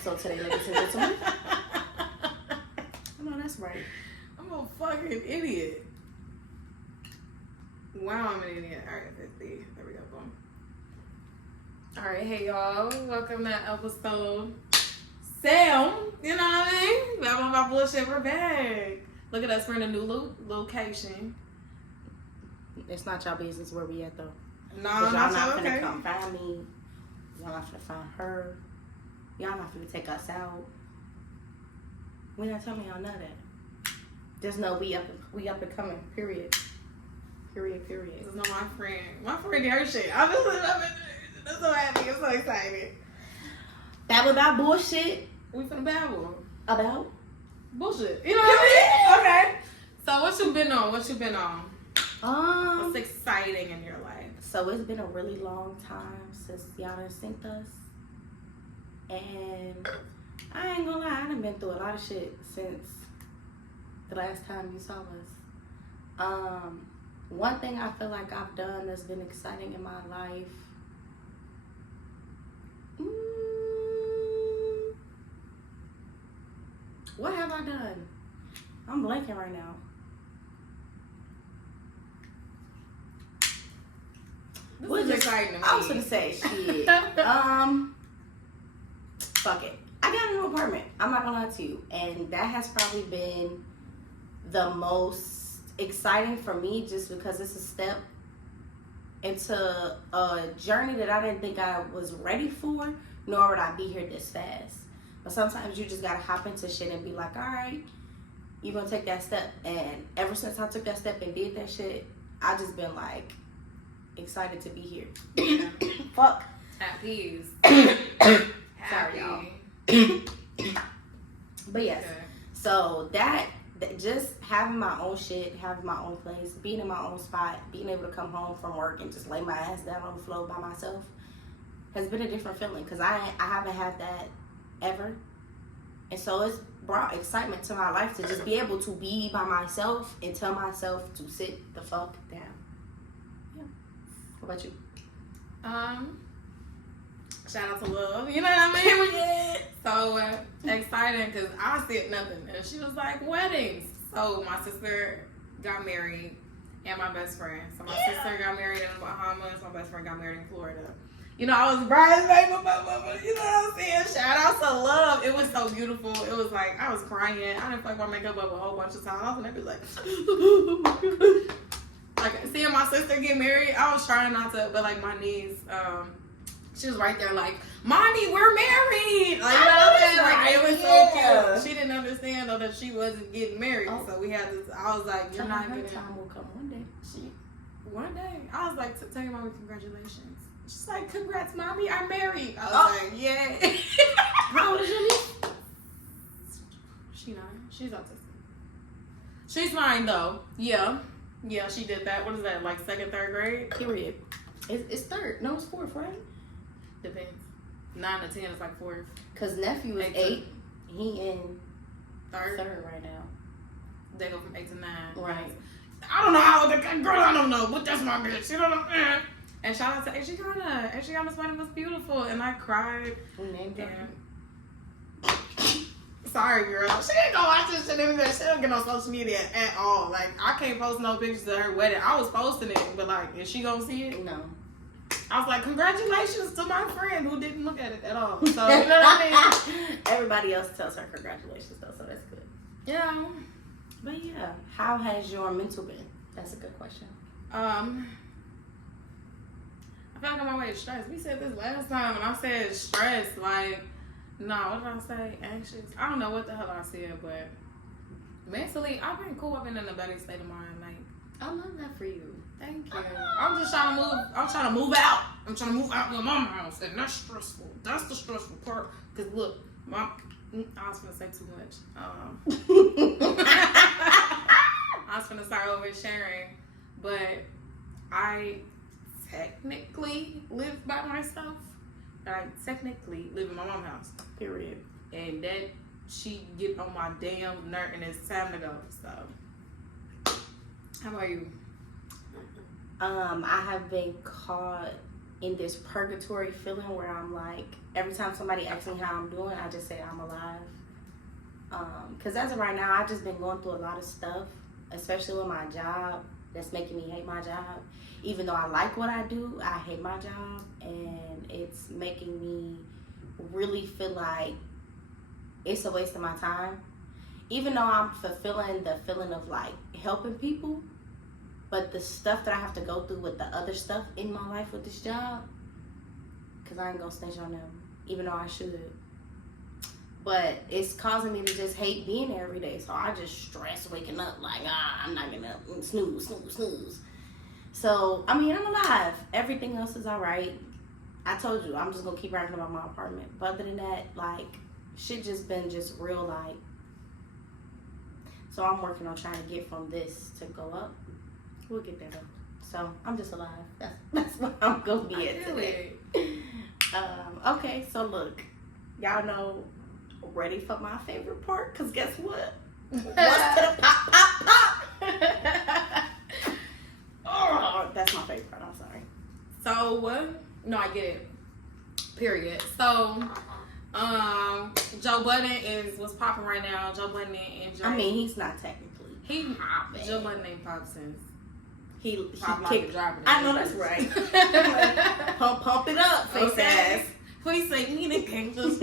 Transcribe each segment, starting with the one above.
episode today, ladies and gentlemen. I know that's right. I'm a fucking idiot. Wow, I'm an idiot. All right, 50. There we go. Boom. All right, hey y'all. Welcome to episode 7. You know what I mean? Babblin Bout bullshit. We're back. Look at us. We're in a new location. It's not y'all business where we at though. No, y'all not not okay. finna come find me. Y'all not finna find her. Y'all not finna take us out. We not telling y'all none of that. Just know we up and coming. Period. Period. This is not my friend. My friend did her shit. I'm so happy. I'm so excited. Babblin Bout bullshit. We finna babble. About? Bullshit. You know what I mean? Okay. So what you been on? What's exciting in your life? So it's been a really long time since y'all done synced us. And I ain't gonna lie, I done been through a lot of shit since the last time you saw us. One thing I feel like I've done that's been exciting in my life. What have I done? I'm blanking right now. This is exciting to me. I was gonna say shit. Fuck it. I got a new apartment. I'm not gonna lie to you, and that has probably been the most exciting for me, just because it's a step into a journey that I didn't think I was ready for, nor would I be here this fast. But sometimes you just gotta hop into shit and be like, all right, you're gonna take that step. And ever since I took that step and did that shit, I just been like excited to be here. Fuck. At peace. Sorry, y'all. But yes, okay. So that just having my own shit, having my own place, being in my own spot, being able to come home from work and just lay my ass down on the floor by myself has been a different feeling, because I haven't had that ever. And so it's brought excitement to my life to just be able to be by myself and tell myself to sit the fuck down. Yeah. What about you? Shout out to Love. You know what I mean? Yeah. So exciting, because I said nothing. And she was like, weddings. So my sister got married and my best friend. So my sister got married in the Bahamas. My best friend got married in Florida. You know, I was bridesmaid, you know what I'm saying? Shout out to Love. It was so beautiful. It was like, I was crying. I didn't fuck my makeup up a whole bunch of times. And I'd be like, oh my God. Like, seeing my sister get married, I was trying not to, but like my niece, she was right there like, Mommy, we're married. Like, you know what I'm saying? Like, it was so cute. She didn't understand though that she wasn't getting married. Oh. So we had this, I was like, you're not getting. Time will come one day. One day. I was like, tell your mommy congratulations. She's like, congrats, Mommy, I'm married. I was like, yeah. How old is your niece? She's autistic. She's fine though. Yeah, she did that. What is that, like 2nd, 3rd grade? Period. It's 3rd. No, it's 4th, right? Depends. 9 to 10 is like 4th. Cause nephew is 8. He in 3rd right now. They go from 8 to 9. Right. I don't know how the girl. I don't know, but that's my bitch. You know what I'm saying? And shout out to Adriana. Adriana's wedding was beautiful, and I cried. Sorry, girl. She didn't go watch this shit anyway. She don't get on social media at all. Like, I can't post no pictures of her wedding. I was posting it, but like, is she gonna see it? No. I was like, congratulations to my friend who didn't look at it at all. So, you know what I mean? Everybody else tells her congratulations though, so that's good. Yeah. But yeah, how has your mental been? That's a good question. I feel like I'm on my way to stress. We said this last time, and I said stress. Like, no, what did I say? Anxious. I don't know what the hell I said, but mentally, I've been cool. I've been in a better state of mind. Like, I love that for you. Thank you. I'm just trying to move. I'm trying to move out. I'm trying to move out of my mama's house, and that's stressful. That's the stressful part. Cause look, I was gonna say too much. I was gonna start oversharing, but I technically live by myself. I technically live in my mom's house. Period. And that she get on my damn nerve, and it's time to go. So, how about you? I have been caught in this purgatory feeling where I'm like, every time somebody asks me how I'm doing, I just say I'm alive. Because as of right now, I've just been going through a lot of stuff, especially with my job, that's making me hate my job. Even though I like what I do, I hate my job, and it's making me really feel like it's a waste of my time. Even though I'm fulfilling the feeling of like helping people, but the stuff that I have to go through with the other stuff in my life with this job, because I ain't gonna snitch on them, even though I should. But it's causing me to just hate being there every day. So I just stress waking up like, I'm not getting up. Snooze, snooze, snooze. So, I mean, I'm alive. Everything else is all right. I told you, I'm just going to keep rapping about my apartment. But other than that, like, shit just been just real, like. So I'm working on trying to get from this to go up. We'll get there, though. So I'm just alive. That's what I'm going to be at today. Okay, so look. Y'all know, ready for my favorite part? Because guess what? What's to the pop, pop, pop? Oh, that's my favorite part. I'm sorry. So, no, I get it. Period. So, Joe Budden is what's popping right now. Joe Budden and Drake. I mean, he's not technically. Popping. Joe Budden ain't pop since. He kicked dropping. I know that's right. pump it up, face ass. Please say me the gangsters.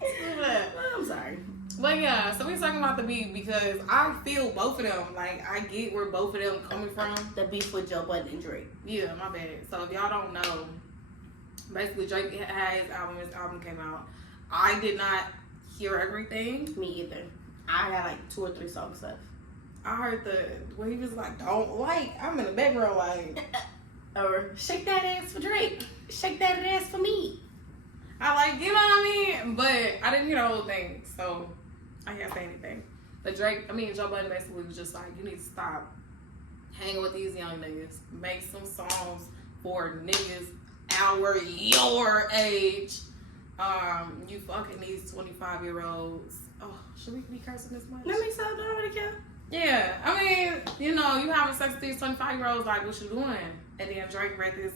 I'm sorry. But yeah, so we're talking about the beef because I feel both of them. Like, I get where both of them coming from. The beef with Joe Budden and Drake. Yeah, my bad. So if y'all don't know, basically Drake had his album came out. I did not hear everything. Me either. I got like 2 or 3 songs left. I heard where he was like, don't like, I'm in the background like. Or shake that ass for Drake. Shake that ass for me. I like, you know what I mean? But I didn't hear the whole thing, so I can't say anything. But Joe Budden basically was just like, you need to stop hanging with these young niggas. Make some songs for niggas your age. You fucking these 25-year-olds. Oh, should we be cursing this much? Let me stop. Don't nobody care. Yeah, I mean, you know, you having sex with these 25-year-olds, like, what you doing? And then Drake read this,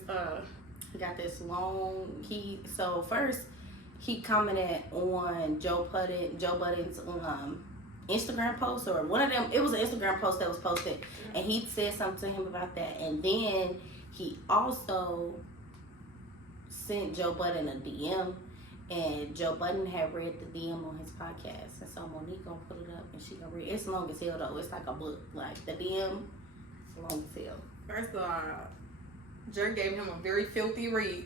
He got this long, so first, he commented on Joe Budden's Instagram post, or one of them, it was an Instagram post that was posted, and he said something to him about that, and then he also sent Joe Budden a DM, and Joe Budden had read the DM on his podcast, and so Monique gonna put it up, and she gonna read it. It's long as hell, though. It's like a book. Like, the DM, it's long as hell. First of all, Drake gave him a very filthy read.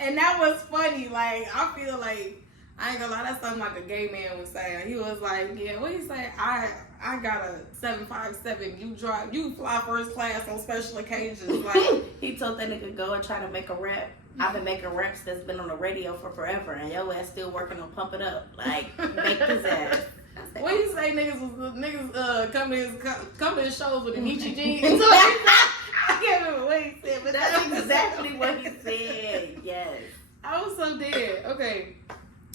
And that was funny. Like, I feel like, I ain't gonna lie, that's something like a gay man would say. He was like, yeah, what he say? I got a 757. You fly first class on special occasions. Like, he told that nigga go and try to make a rap. I've been making raps that's been on the radio for forever, and your ass still working on Pump It Up. Like, make his ass. What you say niggas come to his shows with the Nietzsche jeans? I can't remember what he said, but that's exactly what he said. Yes. I was so dead. Okay.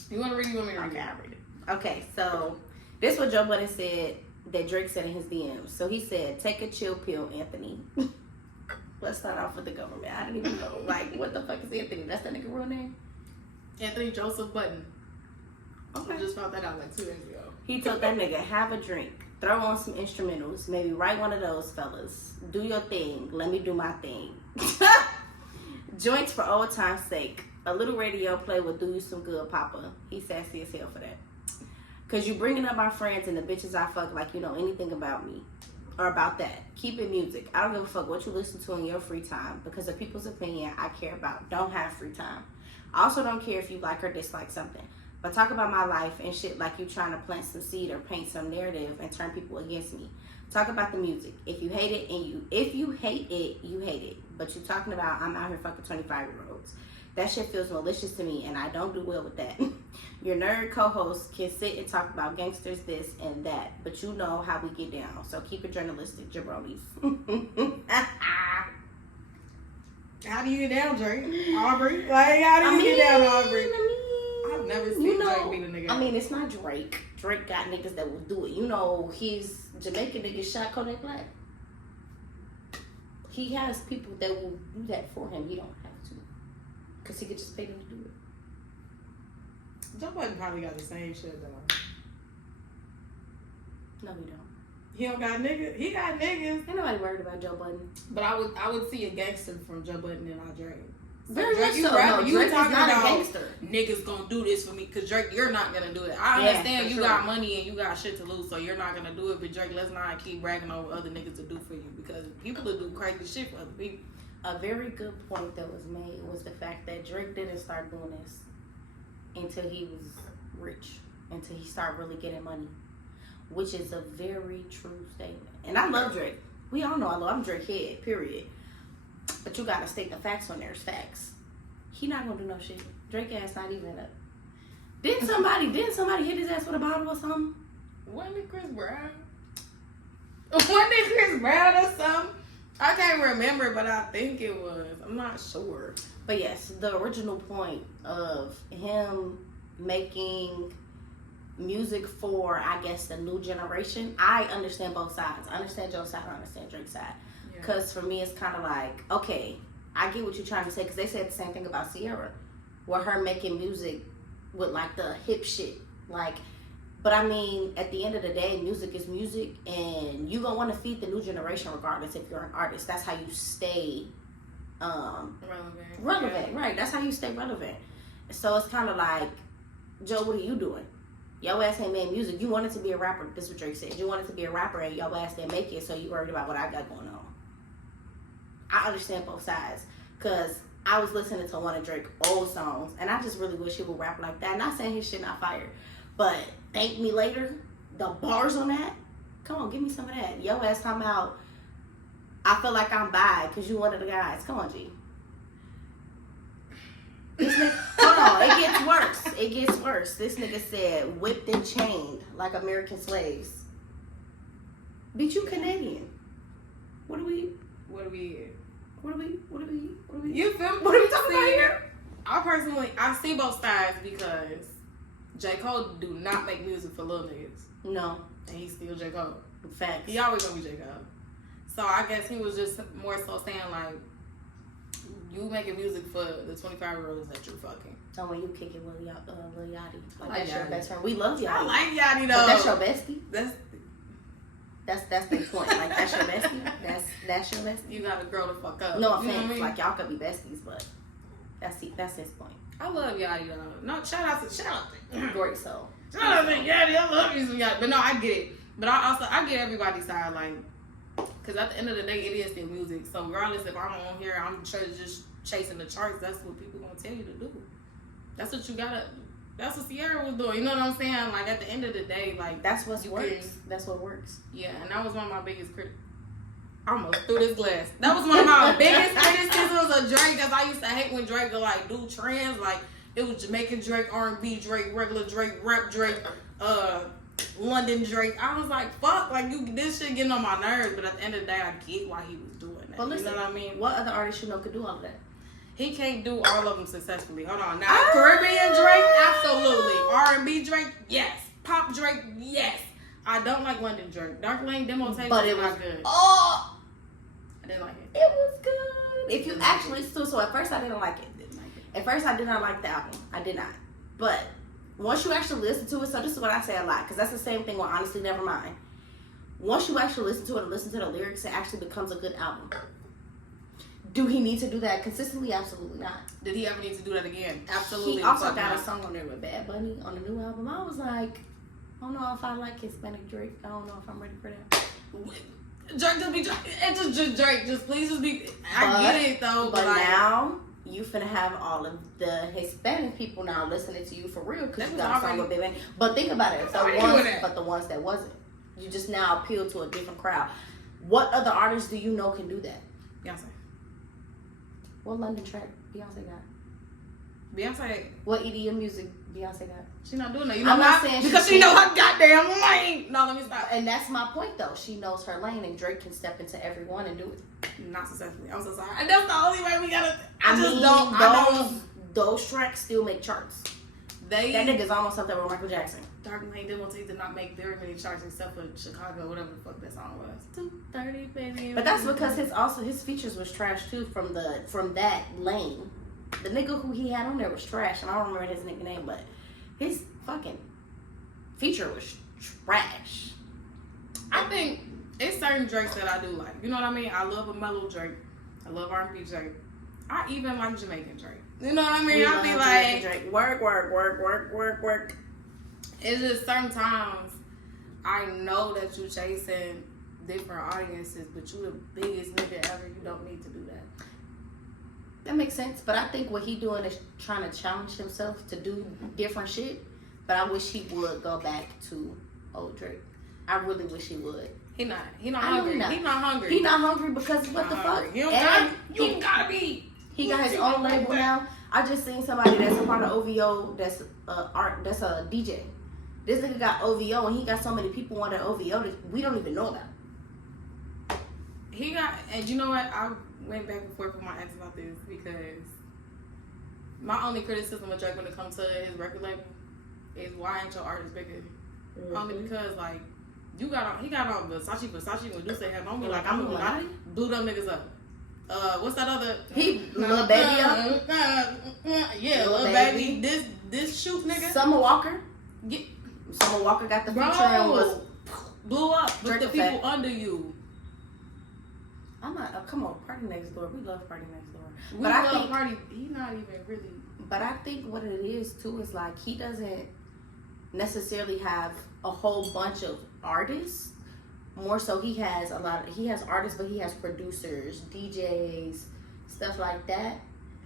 You want to read it? You want me to read it? Okay, I'll read it. Okay, so this is what Joe Budden said that Drake said in his DMs. So he said, take a chill pill, Anthony. Let's start off with the government. I didn't even know. Like, what the fuck is Anthony? That's that nigga real name? Anthony Joseph Budden. Okay. I just found that out like 2 days ago. He told that nigga, have a drink. Throw on some instrumentals. Maybe write one of those fellas. Do your thing. Let me do my thing. Joints for old time's sake. A little radio play will do you some good, Papa. He sassy as hell for that. Cause you bringing up my friends and the bitches I fuck like you know anything about me. Or about that. Keep it music. I don't give a fuck what you listen to in your free time. Because of people's opinion I care about. Don't have free time. I also don't care if you like or dislike something. But talk about my life and shit like you trying to plant some seed or paint some narrative and turn people against me. Talk about the music. If you hate it, you hate it. But you talking about I'm out here fucking 25-year-olds. That shit feels malicious to me and I don't do well with that. Your nerd co-host can sit and talk about gangsters this and that, but you know how we get down. So keep it journalistic, jabronis. How do you get down, Drake? Aubrey? Like, how do you get down, Aubrey? I've never seen Drake beat a nigga. I mean, it's not Drake. Drake got niggas that will do it. You know, his Jamaican nigga shot Kodak Black. He has people that will do that for him. He don't have to. Because he could just pay them to do it. Joe Budden probably got the same shit, though. No, he don't. He don't got niggas. He got niggas. Ain't nobody worried about Joe Budden. But I would see a gangster from Joe Budden in our Drake. Very much Drake, so. No, you Drake is talking not about a gangster. Niggas gonna do this for me, cause Drake, you're not gonna do it. I understand you got money and you got shit to lose, so you're not gonna do it. But Drake, let's not keep bragging over other niggas to do for you, because people will do crazy shit for other people. A very good point that was made was the fact that Drake didn't start doing this until he was rich, until he started really getting money, which is a very true statement. And I love Drake. We all know I'm Drake head, period. But you gotta state the facts when there's facts. He not gonna do no shit. Drake ass not even up. Didn't somebody hit his ass with a bottle or something? Wasn't it Chris Brown? Wasn't it Chris Brown or something? I can't remember, but I think it was. I'm not sure. But yes, the original point of him making music for, I guess, the new generation, I understand both sides. I understand Joe's side, I understand Drake's side. Because for me, it's kind of like, okay, I get what you're trying to say. Because they said the same thing about Sierra, with her making music with like the hip shit. Like, but I mean, at the end of the day, music is music, and you gonna want to feed the new generation regardless if you're an artist. That's how you stay relevant, right? That's how you stay relevant. So it's kind of like, Joe, what are you doing? Your ass ain't made music. You wanted to be a rapper. This is what Drake said. You wanted to be a rapper, and your ass didn't make it, so you worried about what I got going on. I understand both sides, because I was listening to one of Drake's old songs, and I just really wish he would rap like that. Not saying his shit not fire, but Thank Me Later, the bars on that, come on, give me some of that. Yo ass talking about, I feel like I'm bi because you one of the guys. Come on, G. This nigga, hold on, it gets worse. It gets worse. This nigga said, whipped and chained like American slaves. Bitch, you Canadian. What are we? You feel me? What are we talking about here? I see both sides, because J. Cole do not make music for little niggas. No. And he's still J. Cole. Facts. He always gonna be J. Cole. So I guess he was just more so saying, like, you making music for the 25-year-olds that you're fucking. So when you kick it with Lil Yachty, like I like that's your Yachty. best friend. We love Yachty. I like Yachty though. But that's your bestie. That's the point. Like that's your bestie. That's your bestie. You gotta grow the fuck up. No You know offense. what I mean? Like y'all could be besties, but that's his point. I love Yachty though. No, shout out to Great soul. Shout out to Yachty. I love you some Yachty. But no, I get it. But I get everybody's side, like, because at the end of the day, it is still music. So regardless if I'm on here, I'm just chasing the charts. That's what people gonna tell you to do. That's what you gotta. That's what Sierra was doing. You know what I'm saying? Like at the end of the day, like that's what works. That's what works. Yeah, and that was one of my biggest criticisms. I almost threw this glass. That was one of my biggest criticisms of Drake, because I used to hate when Drake would like do trends. Like it was Jamaican Drake, R&B Drake, regular Drake, rap Drake, London Drake. I was like, fuck, like this shit getting on my nerves. But at the end of the day, I get why he was doing that. But listen, you know what I mean? What other artists you know could do all of that? He can't do all of them successfully. Hold on. Now, Caribbean Drake, absolutely. R&B Drake, yes. Pop Drake, yes. I don't like London Drake. Dark Lane demo tape was not good. Oh, I didn't like it. it was good. If you actually listen, so at first I didn't like it. At first I did not like the album. I did not. But once you actually listen to it, so this is what I say a lot, because that's the same thing with Honestly Nevermind. Once you actually listen to it and listen to the lyrics, it actually becomes a good album. Do he need to do that consistently? Absolutely not. Did he ever need to do that again? Absolutely. He also got a song on there with Bad Bunny on the new album. I was like, I don't know if I like Hispanic Drake. I don't know if I'm ready for that. Drake just be Drake. It's just Drake. Just please just be. I get it though. But like, now you finna have all of the Hispanic people now listening to you for real, because you got a song with Big Bang. But think about it. The ones that wasn't. You just now appeal to a different crowd. What other artists do you know can do that? Beyonce. What London track Beyonce got? Beyonce. What EDM music Beyonce got? She not doing that. You know I'm not saying because she know her goddamn lane. No, let me stop. And that's my point though. She knows her lane, and Drake can step into everyone and do it. Not successfully. I'm so sorry. And that's the only way we gotta. I mean, those tracks still make charts. They That nigga's almost up there with Michael Jackson. Dark Knight Devotee did not make very many charts except for Chicago, whatever the fuck that song was. 2:30, baby. But that's because his features was trash too from that lane. The nigga who he had on there was trash, and I don't remember his nigga name, but his fucking feature was trash. I think it's certain Drakes that I do like. You know what I mean? I love a mellow Drake. I love R&B Drake. I even like Jamaican Drake. You know what I mean? I be like, Drake. Work. It's just certain times I know that you chasing different audiences, but you the biggest nigga ever. You don't need to do that. That makes sense, but I think what he doing is trying to challenge himself to do different shit. But I wish he would go back to old Drake. I really wish he would. He not hungry. He not hungry. He not hungry because what the fuck? You gotta be. He got his own label now. I just seen somebody that's a part of OVO that's a DJ. This nigga got OVO and he got so many people on that OVO that we don't even know about. He got, and you know what? I went back and forth with my ex about this because my only criticism of Drake when it comes to his record label is why ain't your artist bigger? Mm-hmm. Only because like he got on Versace when Duce had on me like I'm gonna blew them niggas up. What's that other? Lil Baby up. Yeah, Lil Baby. This shoot nigga. Summer Walker. Summer Walker got the feature and was blew up with the people under you. I'm not. Come on, Party Next Door. We love Party Next Door. But I think Party. He not even really. But I think what it is too is like he doesn't necessarily have a whole bunch of artists. More so, he has artists, but he has producers, DJs, stuff like that.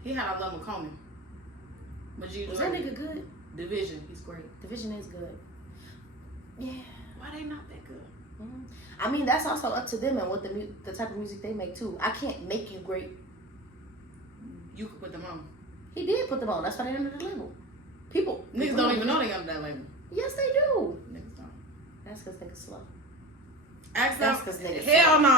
He had a Love McConan. But you was that nigga good? Division, he's great. Division is good. Yeah. Why they not that good? Mm-hmm. I mean, that's also up to them and what the type of music they make too. I can't make you great. You could put them on. He did put them on. That's why they're under the label. Niggas don't even know they under that label. Yes, they do. Niggas don't. That's because niggas slow. That's because niggas hell no.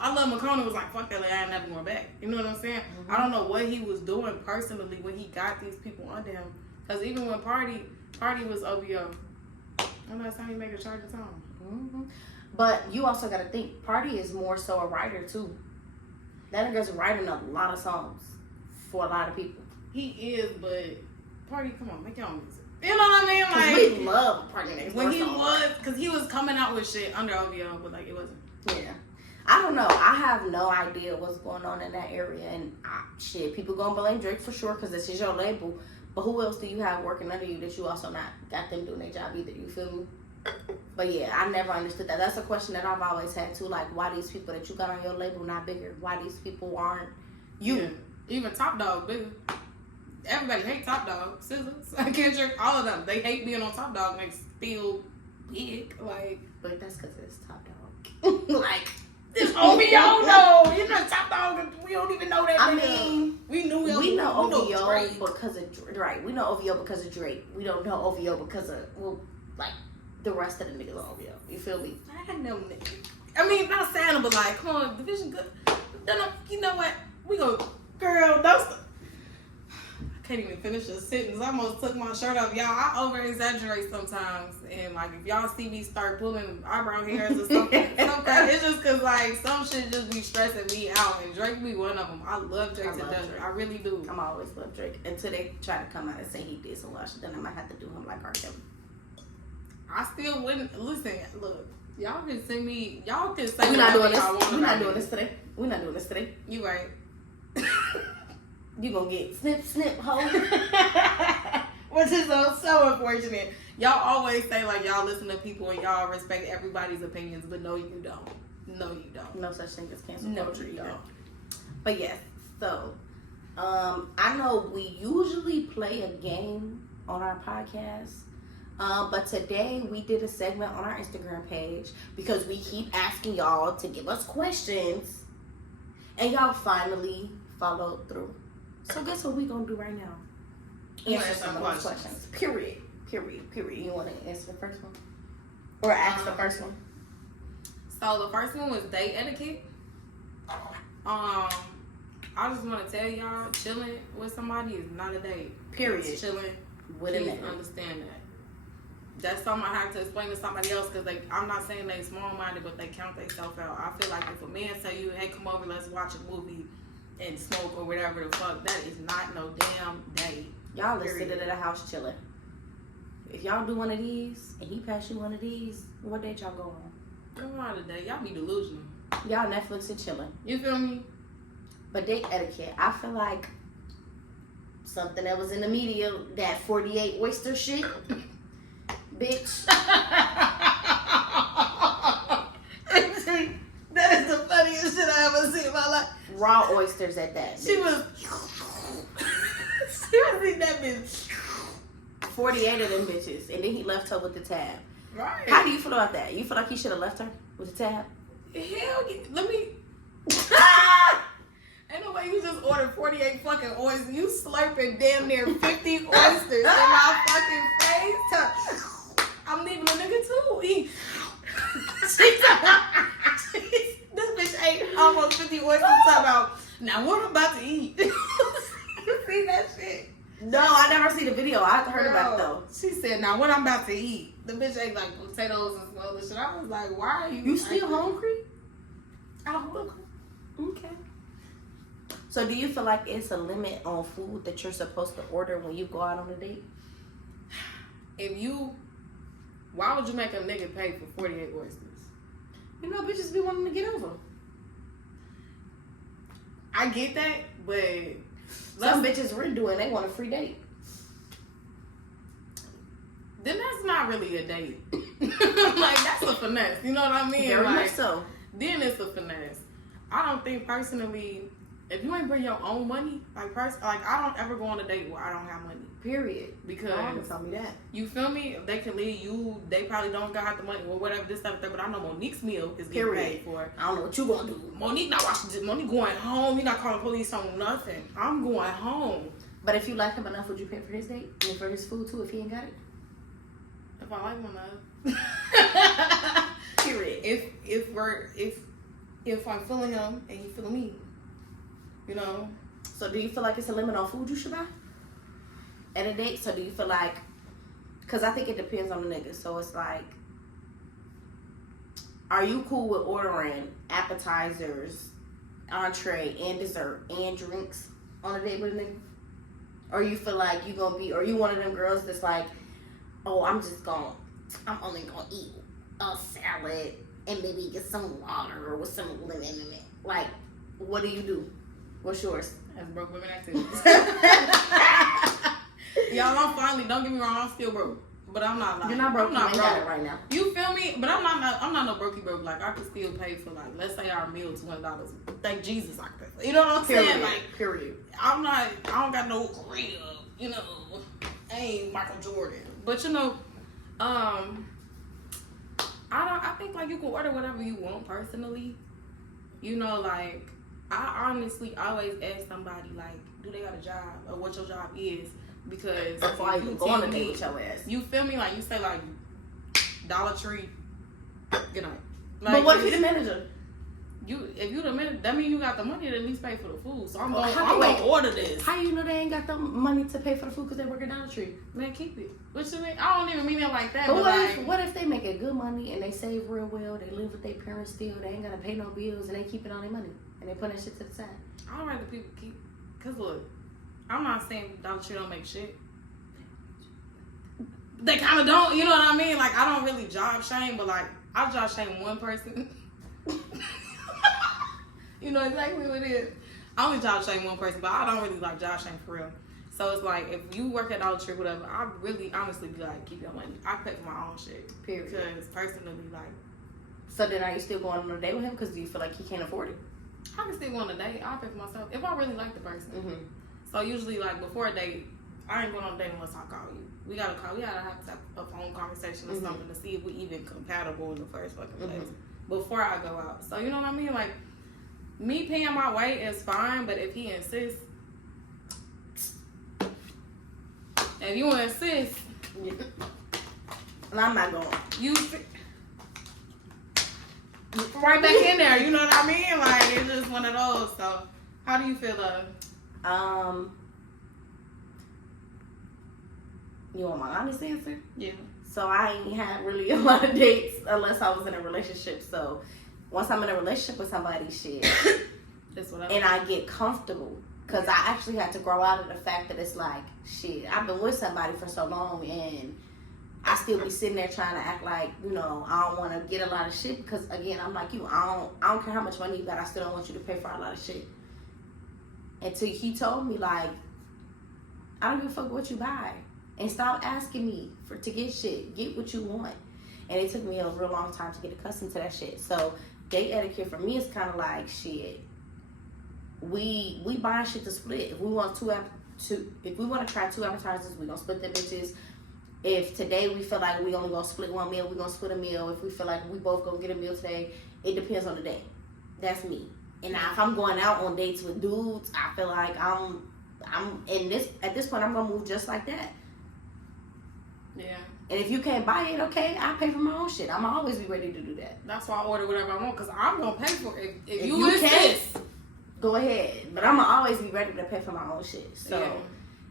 I Love McConan was like, fuck that, like, I ain't never going back. You know what I'm saying? Mm-hmm. I don't know what he was doing personally when he got these people under him. Because even when Party was OVO, I'm not saying he make a charge of time. Mm-hmm. But you also got to think, Party is more so a writer too. That nigga's writing a lot of songs for a lot of people. He is, but Party, come on, make your own music. You know what I mean? Like, we love Party Next Door. Because he was coming out with shit under OVO, but like it wasn't. Yeah. I don't know. I have no idea what's going on in that area. And shit, people gonna blame Drake for sure because this is your label. But who else do you have working under you that you also not got them doing their job either? You feel me? But yeah, I never understood that. That's a question that I've always had too. Like, why these people that you got on your label not bigger? Why these people aren't you? Yeah. Even Top Dog bigger. Everybody hate Top Dog. SZA, Kendrick, all of them. They hate being on Top Dog. They feel big. Like, but that's because it's Top Dog. Like, it's OVO though. You know Top Dog. We don't even know that. I mean, we know OVO because of Drake. We know OVO because of Drake. We don't know OVO because of like the rest of the niggas on OVO. You feel me? I know niggas. I mean, not saying, but like, come on, Division good. You know what? We go, girl. I can't even finish a sentence. I almost took my shirt off. Y'all, I over exaggerate sometimes. And like if y'all see me start pulling eyebrow hairs or something, it's just cause like some shit just be stressing me out. And Drake be one of them. I love Drake to death. I really do. I'm always love Drake. Until they try to come out and say he did some wild shit, then I might have to do him like R. Kelly. I still wouldn't listen. Look, y'all can send me. Y'all can say we're not doing this. We're not doing this today. We're not doing this today. You right. You gonna get snip, hoe. Which is so unfortunate. Y'all always say like y'all listen to people and y'all respect everybody's opinions, but no, you don't. No, you don't. No such thing as cancel culture. No, you don't. But yes, so I know we usually play a game on our podcast. But today we did a segment on our Instagram page because we keep asking y'all to give us questions, and y'all finally followed through. So guess what we gonna do right now? Answer some of those questions. Period. You want to answer the first one, or ask the first one? So the first one was date etiquette. I just want to tell y'all, chilling with somebody is not a date. Period. It's chilling. With a Please nigga. understand that. That's something I have to explain to somebody else because I'm not saying they small-minded, but they count themselves out. I feel like if a man tell you, hey, come over, let's watch a movie and smoke or whatever the fuck, that is not no damn date. Y'all is sitting at a house chilling. If y'all do one of these and he pass you one of these, what date y'all go on? Come on today, y'all be delusional. Y'all Netflix and chilling. You feel me? But date etiquette, I feel like something that was in the media, that 48 oyster shit. Bitch. That is the funniest shit I ever seen in my life. Raw oysters at that. Bitch. She was eating that bitch. 48 of them bitches. And then he left her with the tab. Right. How do you feel about that? You feel like he should have left her with the tab? Hell yeah. Let me. Ain't no way you just ordered 48 fucking oysters. You slurping damn near 50 oysters in my fucking face. I'm leaving a nigga too. This bitch ate almost 50 oysters. Talking about, now what I'm about to eat. You see that shit? No, I never seen the video. I heard about it though. She said, now what I'm about to eat. The bitch ate like potatoes and some other shit. I was like, why are you? You still hungry? I'm hungry. Okay. So do you feel like it's a limit on food that you're supposed to order when you go out on a date? Why would you make a nigga pay for 48 oysters? You know, bitches be wanting to get over. I get that, but Some bitches we're doing, they want a free date. Then that's not really a date. Like, that's a finesse. You know what I mean? Very like, much so. Then it's a finesse. I don't think personally, if you ain't bring your own money, like I don't ever go on a date where I don't have money. Period. Because don't tell me that. You feel me? If they can leave you, they probably don't got the money or whatever, this stuff, that. But I know Monique's meal is getting paid for. I don't know what you gonna do. Monique not watching. Monique going home. He not calling police on nothing. I'm going home. But if you like him enough, would you pay for his date and for his food too if he ain't got it? If I like him enough. Period. If I'm feeling him and he feeling me, you know. So do you feel like it's a limit on food you should buy at a date? So do you feel like, because I think it depends on the nigga. So it's like, are you cool with ordering appetizers, entree, and dessert, and drinks on a date with a nigga? Or you feel like you gonna be, or you one of them girls that's like, oh, I'm only gonna eat a salad and maybe get some water with some lemon in it. Like, what do you do? What's yours? That's broke women activities. Y'all, I'm finally, don't get me wrong, I'm still broke. But I'm not like, you're not broke. I'm not you ain't broke. got it right now. You feel me? But I'm not no brokey broke. Like, I can still pay for, like, let's say our meal $20. Thank Jesus I can pay for. You know what I'm saying? Like, period. I don't got no crib, you know. I ain't Michael Jordan. But you know, I think like you can order whatever you want personally. You know, like I honestly always ask somebody like, do they got a job or what your job is? Because before I even go on a date with your ass. You feel me? Like you say like Dollar Tree, good night. Like, but what if you the manager? If you the manager, that means you got the money to at least pay for the food. So I'm Well, gonna order this. How you know they ain't got the money to pay for the food because they work at Dollar Tree? Man, keep it. What you mean? I don't even mean it like that. But like, what if they making good money and they save real well? They live with their parents still. They ain't gotta pay no bills and they keeping all their money and they put that shit to the side. I don't rather people keep. Cause look, I'm not saying Dollar Tree don't make shit. They kind of don't. You know what I mean? Like I don't really job shame, but like I job shame one person. You know exactly what it is. I only job shame one person, but I don't really like job shame for real. So it's like if you work at Dollar Tree, whatever, I really honestly be like, keep your money. I pay for my own shit. Period. Because personally, like. So then are you still going on a date with him because do you feel like he can't afford it? I can still go on a date. I'll pay for myself if I really like the person. Mm-hmm. So usually, like before a date, I ain't going on a date unless I call you. We gotta have to have a phone conversation or Mm-hmm. something to see if we even compatible in the first fucking place before I go out. So you know what I mean? Like me paying my way is fine, but if he insists, if you insist, And I'm not going. you right back in there. You know what I mean? Like it's just one of those. So how do you feel, You want my honest answer? Yeah. So I ain't had really a lot of dates unless I was in a relationship. So once I'm in a relationship with somebody, shit, That's what and I get comfortable. Because I actually had to grow out of the fact that it's like, shit, I've been with somebody for so long and I still be sitting there trying to act like, you know, I don't want to get a lot of shit. Because, again, I'm like you. I don't care how much money you got. I still don't want you to pay for a lot of shit. Until he told me, like, I don't give a fuck what you buy. And stop asking me to get shit. Get what you want. And it took me a real long time to get accustomed to that shit. So date etiquette for me is kind of like, shit, we buying shit to split. If we want to try 2 appetizers, we gonna split them bitches. If today we feel like we only gonna split one meal, we gonna split a meal. If we feel like we both gonna get a meal today, it depends on the day. That's me. And now if I'm going out on dates with dudes, I feel like I'm at this point I'm gonna move just like that. Yeah. And if you can't buy it, okay, I pay for my own shit. I'm always be ready to do that. That's why I order whatever I want, because I'm going to pay for it. If you can't, insist, go ahead. But I'm going to always be ready to pay for my own shit. So,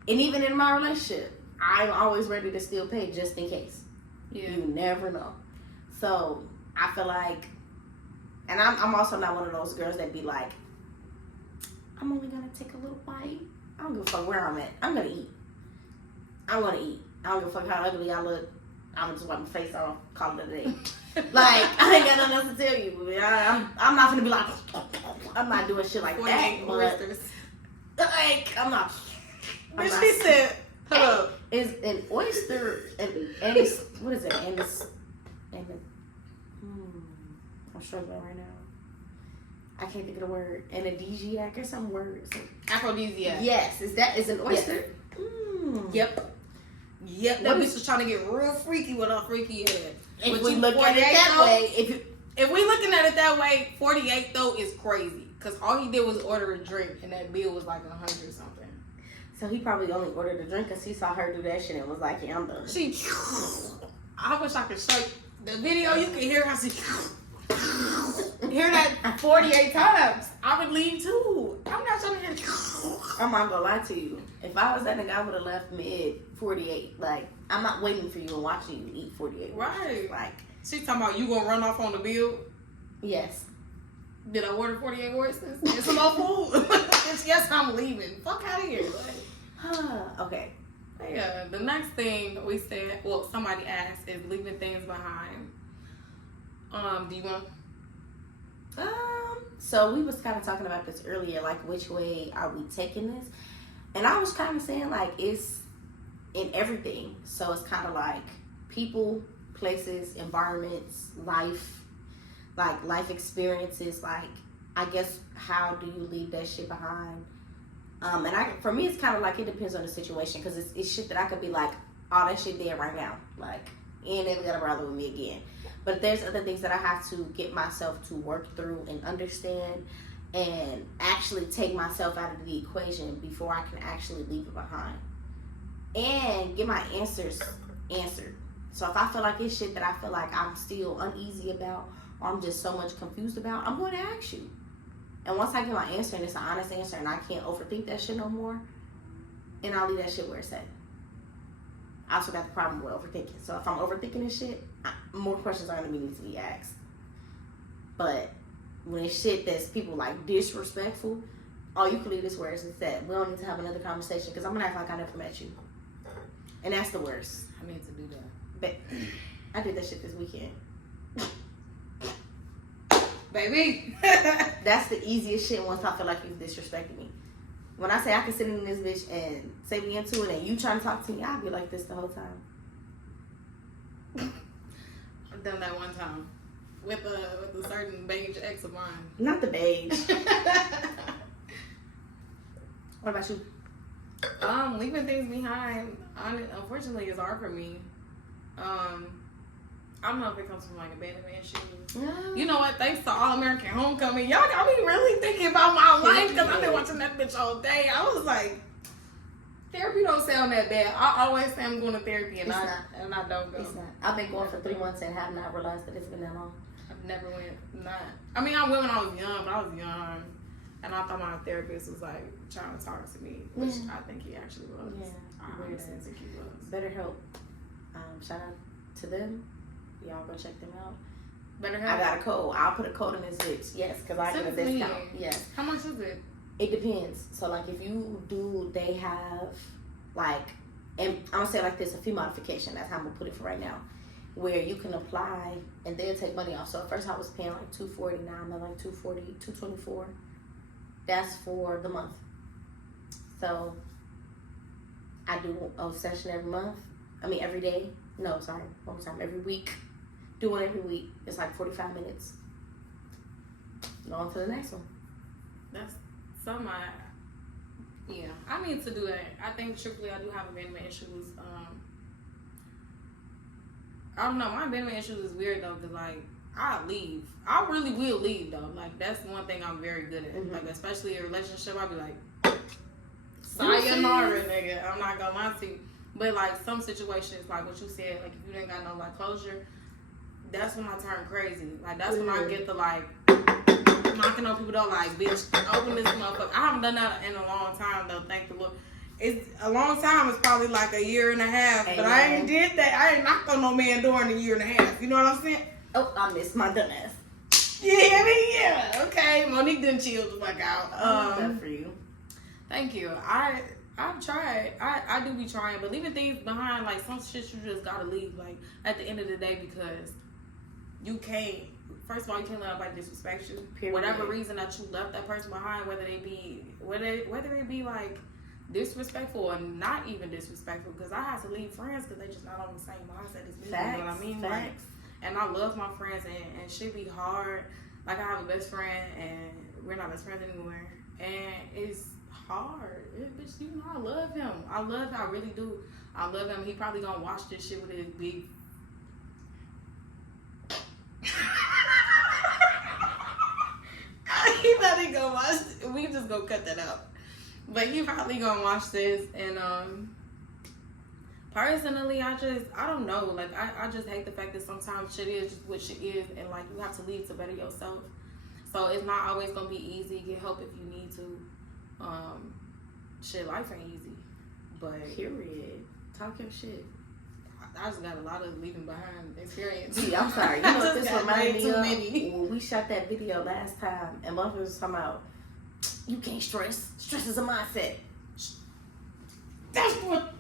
And even in my relationship, I'm always ready to still pay just in case. Yeah. You never know. So, I feel like, and I'm also not one of those girls that be like, I'm only going to take a little bite. I don't give a fuck where I'm at. I'm going to eat. I want to eat. I don't give a fuck how ugly I look. I'm just wipe my face off, call it a day. Like, I ain't got nothing else to tell you. I'm not gonna be like, I'm not doing shit like that. But, like, I'm not. Bitch, she said, hello. Is an oyster, and it's, what is it? I'm struggling right now. I can't think of the word. Aphrodisiac or some word. Aphrodisiac. Yes, is an oyster? Yes. Yep, that bitch was trying to get real freaky with her freaky ass. If we look at it that way, if we looking at it that way, 48 though is crazy. Cause all he did was order a drink, and that bill was like 100 something. So he probably only ordered a drink because he saw her do that shit and was like, yeah, I'm done. I wish I could show you the video. You can hear her. Hear that 48 times. I would leave too. I'm not trying to hear. I'm not gonna lie to you. If I was that nigga, I would have left mid 48. Like, I'm not waiting for you and watching you eat 48. Right. Like, she talking about you gonna run off on the bill. Yes. Did I order 48 oysters and some more food? Yes, I'm leaving. Fuck out of here. Okay. Yeah. The next thing we said, well, somebody asked, is leaving things behind. Do you want? So we was kind of talking about this earlier, like which way are we taking this? And I was kind of saying like it's in everything. So it's kind of like people, places, environments, life experiences. Like, I guess, how do you leave that shit behind? For me, it's kind of like it depends on the situation, because it's shit that I could be like, oh, that shit dead right now. Like, you ain't never gotta bother with me again. But there's other things that I have to get myself to work through and understand and actually take myself out of the equation before I can actually leave it behind. And get my answers answered. So if I feel like it's shit that I feel like I'm still uneasy about or I'm just so much confused about, I'm going to ask you. And once I get my answer and it's an honest answer and I can't overthink that shit no more, then I'll leave that shit where it's at. I also got the problem with overthinking. So if I'm overthinking this shit, more questions are going to need to be asked. But when it's shit that's people like disrespectful, you can leave this where it's at. We don't need to have another conversation because I'm going to act like I never met you. And that's the worst. I need to do that. But I did that shit this weekend. Baby. That's the easiest shit once I feel like you've disrespected me. When I say I can sit in this bitch and say me into it and you trying to talk to me, I'll be like this the whole time. I've done that one time with a certain beige ex of mine. Not the beige. What about you? Leaving things behind, unfortunately, is hard for me. I don't know if it comes from like abandonment issues. No. You know what? Thanks to All American Homecoming, y'all got me really thinking about my life because I've been watching that bitch all day. I was like, therapy don't sound that bad. I always say I'm going to therapy and I don't go. It's not. I've been going for 3 months and have not realized that it's been that long. I've never went. Not. I mean, I went when I was young, but I was young. And I thought my therapist was like trying to talk to me, which I think he actually was. Yeah. Weird ass. BetterHelp. Shout out to them. Y'all go check them out. BetterHelp. I got a code. I'll put a code in this bitch. Yes, because I get a discount. Yes. How much is it? It depends. So, like, if you do, they have, like, and I'm going to say it like this, a fee modification. That's how I'm going to put it for right now. Where you can apply and they'll take money off. So, at first I was paying like $240. Now I'm at like $240, $224. That's for the month. So, I do a session every month. Every day. No, sorry. One more time. Every week. Do one every week. It's like 45 minutes. Go on to the next one. That's something I need to do that. I think truthfully I do have abandonment issues. I don't know. My abandonment issues is weird though, because like I leave. I really will leave though. Like that's one thing I'm very good at. Mm-hmm. Like especially a relationship, I'll be like, sayonara, nigga. I'm not gonna lie to you. But like some situations, like what you said, like if you ain't got no like closure, that's when I turn crazy. Like that's when I get the like knocking on people door like, bitch, open this motherfucker. I haven't done that in a long time though, thank the Lord. It's a long time, it's probably like a year and a half. But I ain't did that. I ain't knocked on no man door in a year and a half. You know what I'm saying? Oh, I missed my dumb ass. Yeah, okay. Monique done chilled the fuck out. Good for you. Thank you. I've tried. I do be trying, but leaving things behind, like some shit you just gotta leave, like at the end of the day, because you can't. First of all, you can't let nobody disrespect you. Period. Whatever reason that you left that person behind, whether it be like disrespectful or not even disrespectful, because I had to leave friends because they just not on the same mindset as me. Facts, you know what I mean? Facts. Like, and I love my friends, and shit be hard. Like I have a best friend, and we're not best friends anymore, and it's hard. Bitch, you know I love him. I really do. I love him. He probably gonna watch this shit with his big. He probably gonna watch. We can just go cut that out. But he probably gonna watch this, and personally, I don't know. Like I just hate the fact that sometimes shit is just what shit is, and like you have to leave to better yourself. So it's not always gonna be easy. Get help if you need to. Shit, life ain't easy. But period. Talk your shit. I just got a lot of leaving behind experience. See, I'm sorry. You know what this reminded me of? When we shot that video last time, and motherfuckers was talking about, you can't stress. Stress is a mindset. That's what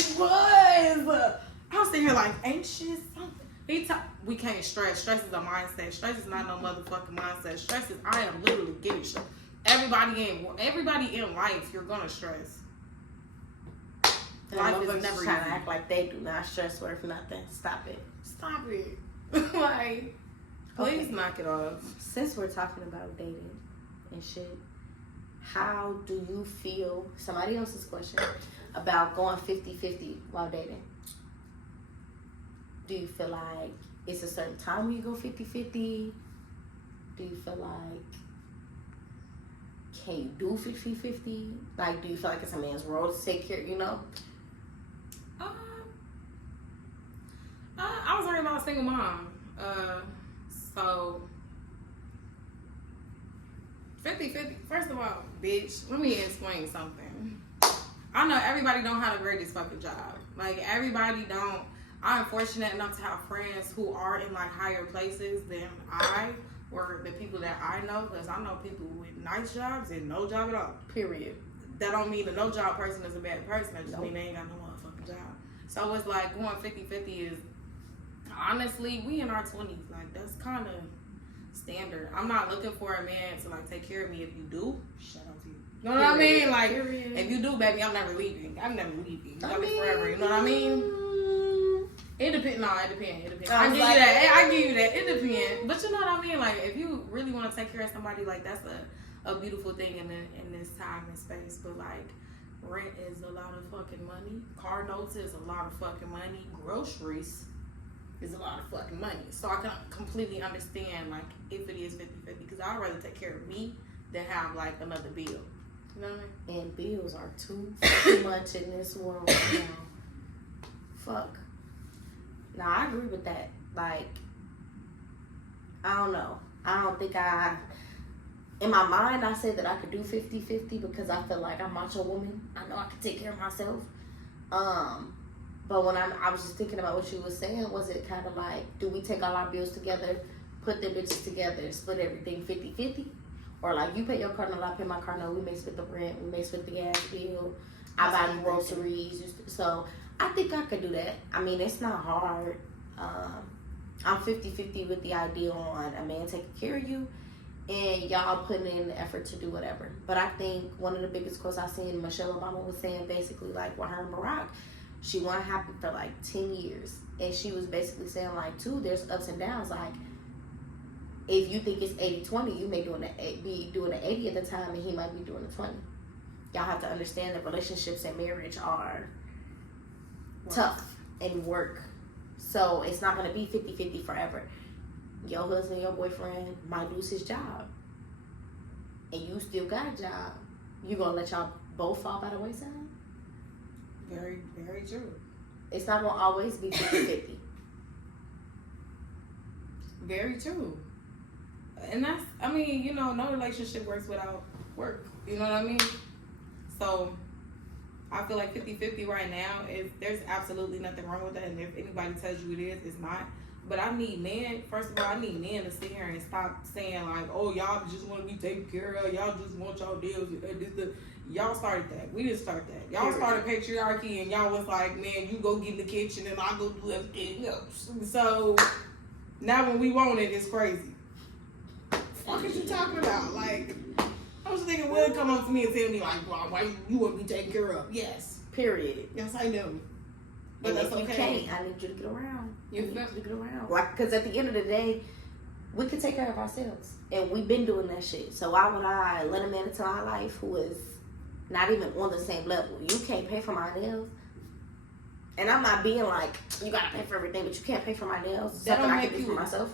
it was. I was sitting here like, anxious something. We can't stress. Stress is a mindset. Stress is not no motherfucking mindset. Stress is I am literally getting stressed. Everybody in life, you're gonna stress. And life is never trying to act like they do not stress worth nothing. Stop it. Like, please knock it off. Since we're talking about dating and shit, how do you feel, somebody else's question, about going 50-50 while dating? Do you feel like it's a certain time when you go 50-50? Do you feel like, can you do 50-50? Like, do you feel like it's a man's role to take care, you know? I was talking about a single mom. So 50-50. First of all, bitch, let me explain something. I know everybody don't have the greatest fucking job. Like everybody don't. I'm fortunate enough to have friends who are in like higher places than I, or the people that I know, because I know people with nice jobs and no job at all. Period. That don't mean a no job person is a bad person. That just mean they ain't got no motherfucking job. So it's like going 50-50 is, honestly, we in our 20s. Like that's kind of standard. I'm not looking for a man to like take care of me. If you do, shout out to you. You know what I mean? Like if you do, baby, I'm never leaving. I'm never leaving. You love me forever. You know what I mean? It depends. No, it depends. I give you that. It depends. But you know what I mean? Like if you really want to take care of somebody, like that's a beautiful thing in this time and space. But like rent is a lot of fucking money. Car notes is a lot of fucking money. Groceries is a lot of fucking money. So I can completely understand like if it is 50-50, because I'd rather take care of me than have like another bill. You know what I mean? And bills are too fucking much in this world now. Fuck. Now I agree with that. Like, I don't know. I don't think in my mind I said that I could do 50-50 because I feel like I'm a macho woman. I know I can take care of myself. But when I was just thinking about what you was saying, was it kind of like, do we take all our bills together, put the bitches together, split everything 50-50? Or like, you pay your car note, I pay my car note, we may split the rent, we may split the gas bill, I buy groceries. So I think I could do that. I mean, it's not hard. I'm 50-50 with the idea on a man taking care of you and y'all putting in the effort to do whatever. But I think one of the biggest quotes I seen, Michelle Obama was saying basically like with her and Barack, she wasn't happy for like 10 years. And she was basically saying like, too, there's ups and downs. Like, if you think it's 80-20, you may be doing the 80 at the time and he might be doing the 20. Y'all have to understand that relationships and marriage are tough and work. So it's not going to be 50-50 forever. Your husband, your boyfriend might lose his job. And you still got a job. You going to let y'all both fall by the wayside? Very, very true. It's not going to always be 50-50. Very true. And that's, I mean, you know, no relationship works without work. You know what I mean? So I feel like 50-50 right now there's absolutely nothing wrong with that. And if anybody tells you it is, it's not. But I need men, first of all, I need men to sit here and stop saying like, oh, y'all just want to be taken care of. Y'all just want y'all deals. Y'all started that. We didn't start that. Y'all started patriarchy and y'all was like, man, you go get in the kitchen and I'll go do everything else. So now when we want it, it's crazy. What is you talking about? Like, I was thinking Will come up to me and tell me like, well, why you want to be taken care of? Yes. Period. Yes, I know. But and that's if okay. you can't, I need you to get around. You need you to get around. Like, because at the end of the day, we can take care of ourselves. And we've been doing that shit. So why would I let a man into our life who is not even on the same level? You can't pay for my nails. And I'm not being like, you got to pay for everything, but you can't pay for my nails. That Something I can do for myself.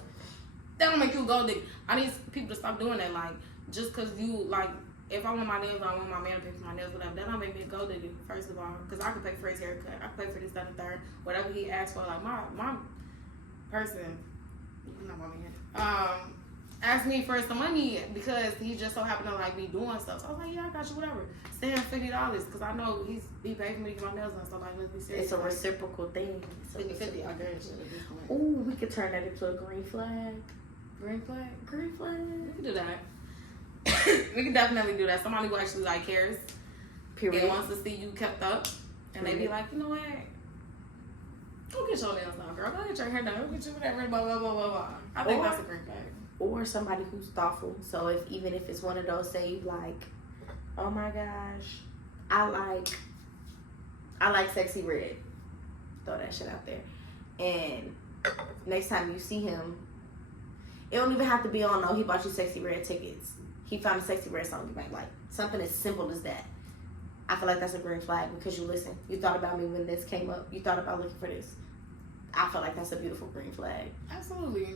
That don't make you go dig. I need people to stop doing that. Like, just because you, like, if I want my nails, I want my man to pay for my nails, whatever. That don't make me go digger, first of all. Because I can pay for his haircut. I can pay for this, that, and third. Whatever he asks for. Like, my person, he's not my man, asked me for some money because he just so happened to, like, be doing stuff. So I was like, yeah, I got you, whatever. Send him $50 because I know he paid for me to get my nails done. So, like, let's be serious. It's a reciprocal thing. 50-50, I guess. Ooh, we could turn that into a green flag. Green flag? Green flag. We can do that. We can definitely do that. Somebody who actually like cares. Period. And wants to see you kept up. And they be like, you know what? Go get your nails done, girl. Go get your hair done. Go get you whatever, blah, blah, blah, blah, blah. I think that's a green flag. Or somebody who's thoughtful. So even if it's one of those, say you like, oh my gosh, I like sexy red. Throw that shit out there. And next time you see him, it don't even have to be on, no, he bought you sexy red tickets. He found a sexy red song you might like. Something as simple as that. I feel like that's a green flag because you listen. You thought about me when this came up. You thought about looking for this. I feel like that's a beautiful green flag. Absolutely.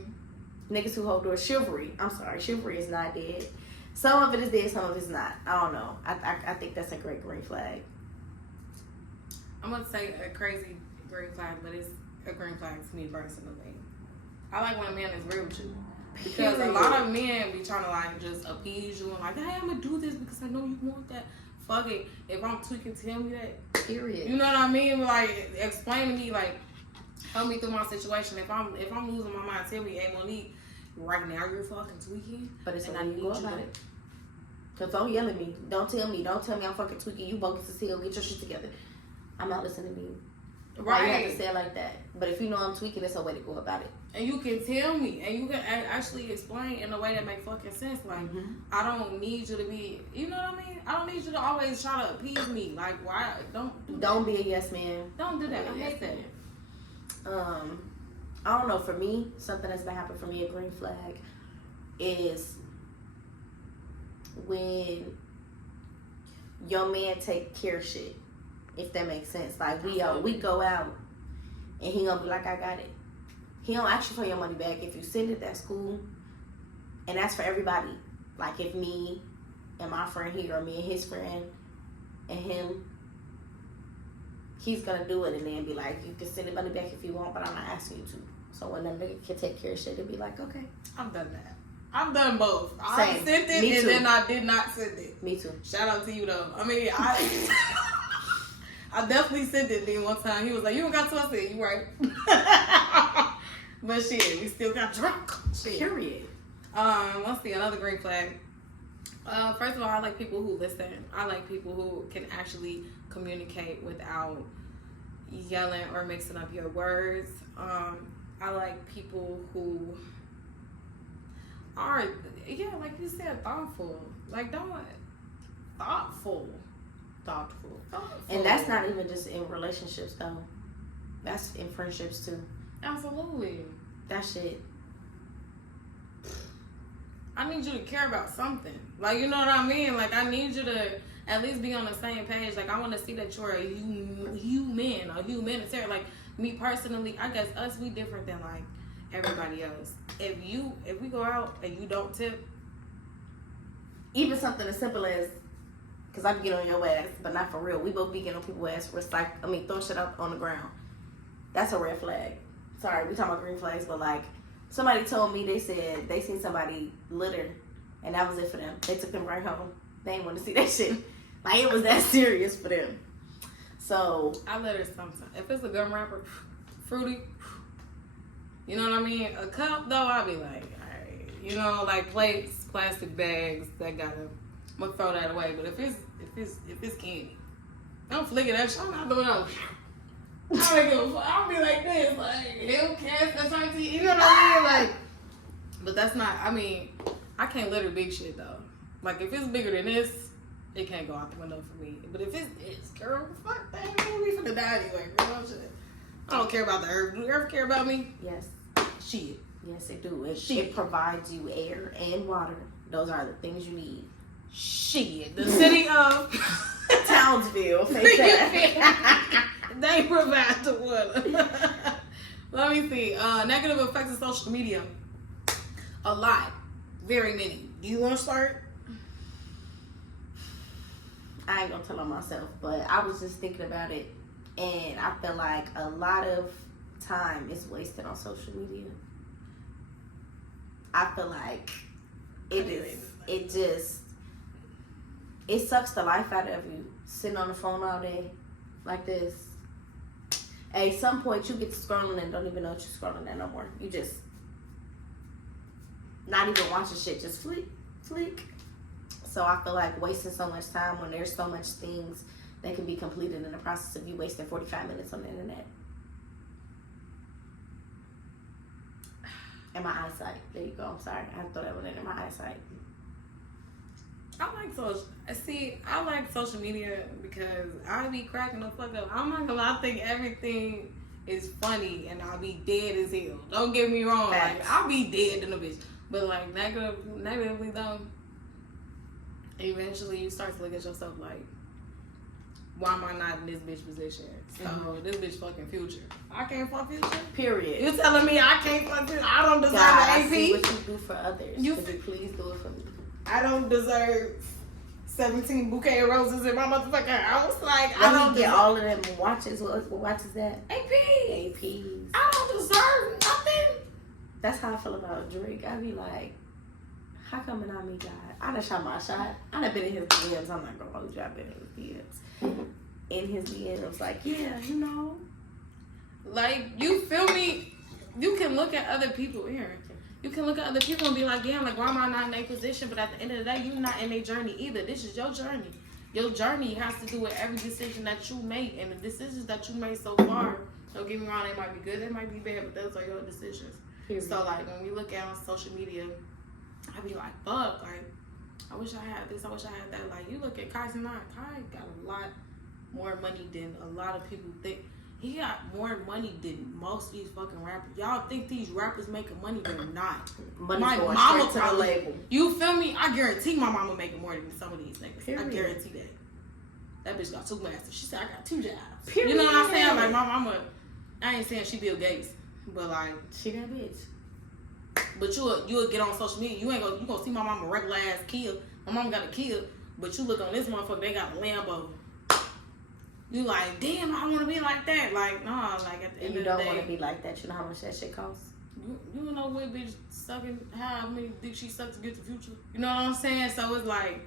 Niggas who hold doors. Chivalry. I'm sorry. Chivalry is not dead. Some of it is dead. Some of it's not. I don't know. I think that's a great green flag. I'm going to say a crazy green flag, but it's a green flag to me personally. I like when a man is real with you. Because a lot of men be trying to like just appease you and like, hey, I'm gonna do this because I know you want that. Fuck it. If I'm tweaking, tell me that. Period. You know what I mean? Like, explain to me, like, help me through my situation. If I'm losing my mind, tell me, hey, Monique, right now you're fucking tweaking. But it's how you go about it. Cause don't yell at me. Don't tell me I'm fucking tweaking. You bogus as hell. Get your shit together. I'm not listening to you. Right. You have to say it like that. But if you know I'm tweaking, it's a way to go about it. And you can tell me, and you can actually explain in a way that makes fucking sense. Like, I don't need you to be, you know what I mean? I don't need you to always try to appease me. Like, why? Don't be a yes man. Don't do that. I hate that. I don't know. For me, something that's been happening for me, a green flag, is when your man take care of shit. If that makes sense. Like, we go out, and he gonna be like, I got it. He don't ask you for your money back. If you send it, that's cool. And that's for everybody. Like, if me and my friend here, or me and his friend and him, he's gonna do it and then be like, you can send the money back if you want, but I'm not asking you to. So when that nigga can take care of shit, it'll be like, okay. I've done that. I've done both. I sent it and then I did not send it. Me too. Shout out to you though. I mean, I definitely said that then one time. He was like, "You don't got to." I said, "You right." But shit, we still got drunk. Shit. Period. Let's see, another green flag. First of all, I like people who listen. I like people who can actually communicate without yelling or mixing up your words. I like people who are, like you said, thoughtful. Like, thoughtful. And that's not even just in relationships, though. That's in friendships, too. Absolutely. That shit. I need you to care about something. Like, you know what I mean? Like, I need you to at least be on the same page. Like, I want to see that you're a human or humanitarian. Like, me personally, I guess us, we different than, like, everybody else. If we go out and you don't tip, even something as simple as, because I be getting on your ass, but not for real. We both be getting on people's ass, throw shit out on the ground. That's a red flag. Sorry, we talking about green flags, but like, somebody told me, they said they seen somebody litter, and that was it for them. They took them right home. They didn't want to see that shit. Like, it was that serious for them. So I litter sometimes. If it's a gum wrapper, fruity, you know what I mean? A cup, though, I'll be like, alright. You know, like plates, plastic bags, I'm gonna throw that away. But if it's candy, don't flick it at you. I'm not doing no. I'll be like this, like, hell, cast, that's right, you know what I mean? Like, but that's not, I mean, I can't litter big shit, though. Like, if it's bigger than this, it can't go out the window for me. But if it's girl, fuck that, we finna die anyway, girl, shit. I don't care about the earth. Do the earth care about me? yes. Shit. Yes, it do. It provides you air and water. Those are the things you need. Shit. The city of Townsville. They provide the water. Let me see. Negative effects of social media. A lot. Very many. Do you want to start? I ain't gonna tell on myself, but I was just thinking about it, and I feel like a lot of time is wasted on social media. I feel like it sucks the life out of you, sitting on the phone all day like this. At some point, you get to scrolling and don't even know what you're scrolling at no more. You just not even watching shit, just flick. So I feel like wasting so much time when there's so much things that can be completed in the process of you wasting 45 minutes on the internet. And my eyesight. There you go. I'm sorry. I thought that one in my eyesight. I like social media because I be cracking the fuck up. I'm not gonna lie, I think everything is funny and I'll be dead as hell. Don't get me wrong. Facts. Like, I'll be dead in a bitch. But like negatively though, eventually you start to look at yourself like, why am I not in this bitch position? So this bitch fucking Future. I can't fuck Future. Period. You telling me I can't fuck Future? I don't deserve God, an I AP. see what you do for others. You please do it for me. I don't deserve 17 bouquet of roses in my motherfucking house. Like, I don't get all of them watches. What watch is that? APs. I don't deserve nothing. That's how I feel about Drake. I be like, how come and not me, God? I done shot my shot. I done been in his DMs. I'm not gonna hold you. I've been in his DMs. In his DMs, like, yeah, you know. Like, you feel me? You can look at other people here. You can look at other people and be like, yeah, like, why am I not in their position? But at the end of the day, you're not in their journey either. This is your journey. Your journey has to do with every decision that you make. And the decisions that you made so far, don't get me wrong, they might be good, they might be bad, but those are your decisions. So, like, when we look at on social media, I be like, fuck, like, I wish I had this, I wish I had that. Like, you look at Kai tonight, Kai got a lot more money than a lot of people think. He got more money than most of these fucking rappers. Y'all think these rappers making money? They're not. Money's my going mama straight to the probably, label. you feel me? I guarantee my mama making more than some of these niggas. Period. I guarantee that. That bitch got 2 masters. She said, I got 2 jobs. Period. You know what I'm saying? Like, my mama, I ain't saying she Bill Gates, but like, she that bitch. But you'll get on social media. You gonna see my mama regular ass Kia. My mama got a Kia, but you look on this motherfucker, they got a Lambo. You like, damn, I want to be like that. Like, nah, like at the end of the day. You don't want to be like that. You know how much that shit costs? You don't know what bitch sucking, how many dick she sucked to get the Future. You know what I'm saying? So it's like,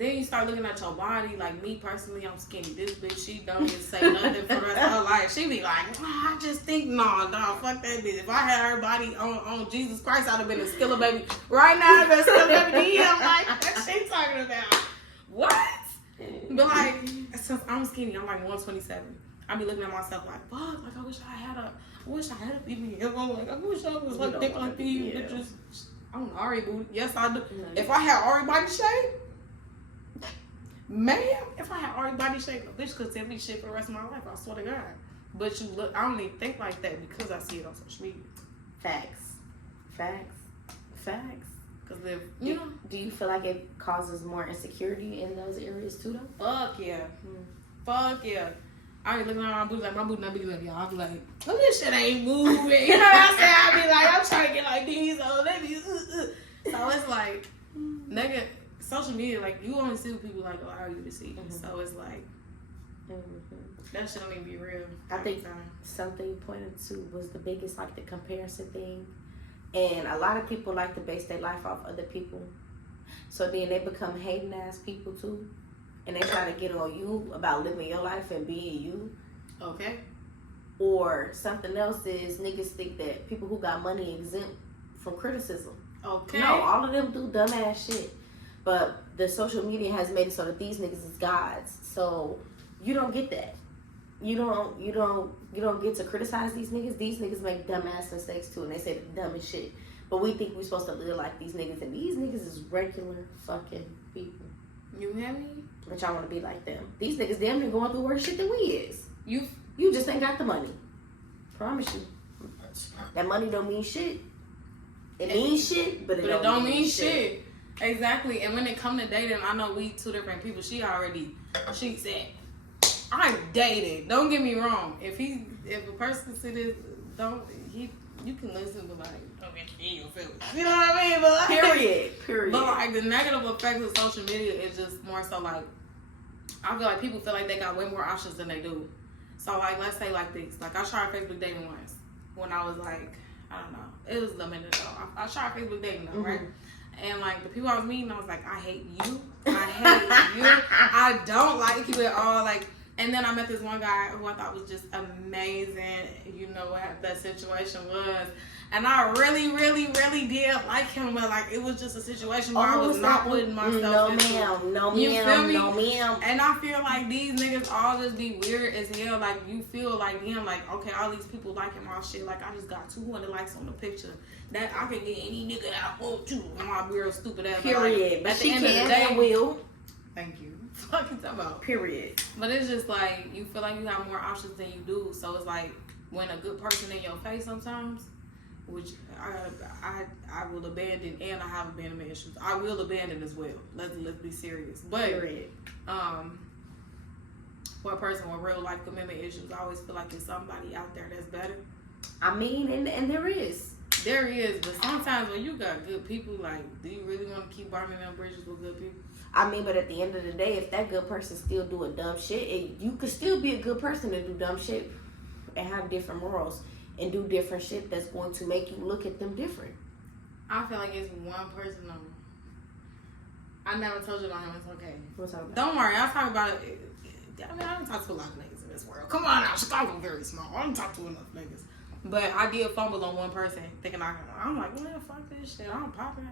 then you start looking at your body. Like me personally, I'm skinny. This bitch, she don't get to say nothing for the rest of her life. She be like, I just think, no, fuck that bitch. If I had her body on Jesus Christ, I'd have been a Skilla baby. Right now, I've been Skilla baby. I'm like, what she talking about? What? But like, since I'm skinny, I'm like 127. I be looking at myself like, fuck, like I wish I had a BBL. Like I wish I was like thick like these bitches. I'm Ari booty. Yes, I do. If I had Ari body shape, man, if I had Ari body shape, a bitch could tell me shit for the rest of my life. I swear to God. But you look, I don't even think like that because I see it on social media. Facts. Because if do you feel like it causes more insecurity in those areas too, though? Fuck yeah. Fuck yeah. I be looking at my booty like my booty not big enough, y'all. I be like, oh, this shit ain't moving. You know what I'm saying? I be like, I'm trying to get like these, so they be, So it's like, nigga, social media, like, you only see what people like allow you to see. So it's like, that shit don't even be real. I think something you pointed to was the biggest, like, the comparison thing. And a lot of people like to base their life off other people. So then they become hating ass people too. And they try to get on you about living your life and being you. Okay. Or something else is niggas think that people who got money exempt from criticism. Okay. No, all of them do dumbass shit. But the social media has made it so that these niggas is gods. So you don't get that. You don't get to criticize these niggas. These niggas make dumbass mistakes too, and they say the dumbest shit. But we think we're supposed to live like these niggas, and these niggas is regular fucking people. You hear me? But y'all want to be like them. These niggas damn near going through worse shit than we is. You just ain't got the money. Promise you. That money don't mean shit. It means shit, but it don't mean shit. Exactly. And when it come to dating, I know we two different people. She said, I'm dated. Don't get me wrong. If a person said this, you can listen to like, don't get your feelings. You know what I mean? But like, Period. But like the negative effects of social media is just more so like, I feel like people feel like they got way more options than they do. So like, let's say like this. Like I tried Facebook dating once when I was like, I don't know. It was a minute ago. I tried Facebook dating though, right? And like the people I was meeting, I was like, I hate you. I don't like you at all. Like, and then I met this one guy who I thought was just amazing. You know what that situation was. And I really, really, really did like him, but like it was just a situation where I was not putting myself into. No ma'am. And I feel like these niggas all just be weird as hell. Like you feel like them, like okay, all these people liking my shit. Like I just got 200 likes on the picture. That I can get any nigga I want to. My weird stupid ass. Period. But at the end of the day, will. Thank you. Fucking talking about. Period. But it's just like you feel like you have more options than you do. So it's like when a good person in your face sometimes. Which I will abandon, and I have abandonment issues. I will abandon as well. Let's be serious. But for a person with real life commitment issues, I always feel like there's somebody out there that's better. I mean, and there is. There is, but sometimes when you got good people, like, do you really want to keep burning them bridges with good people? I mean, but at the end of the day, if that good person still doing dumb shit, you could still be a good person and do dumb shit and have different morals. And do different shit that's going to make you look at them different. I feel like it's one person on. I never told you about him. It's okay. What's up? Don't worry. I'll talk about it. I mean, I don't talk to a lot of niggas in this world. Come on now. Chicago very small. I don't talk to enough niggas. But I did fumble on one person thinking I'm like, well, fuck this shit. I'm popping.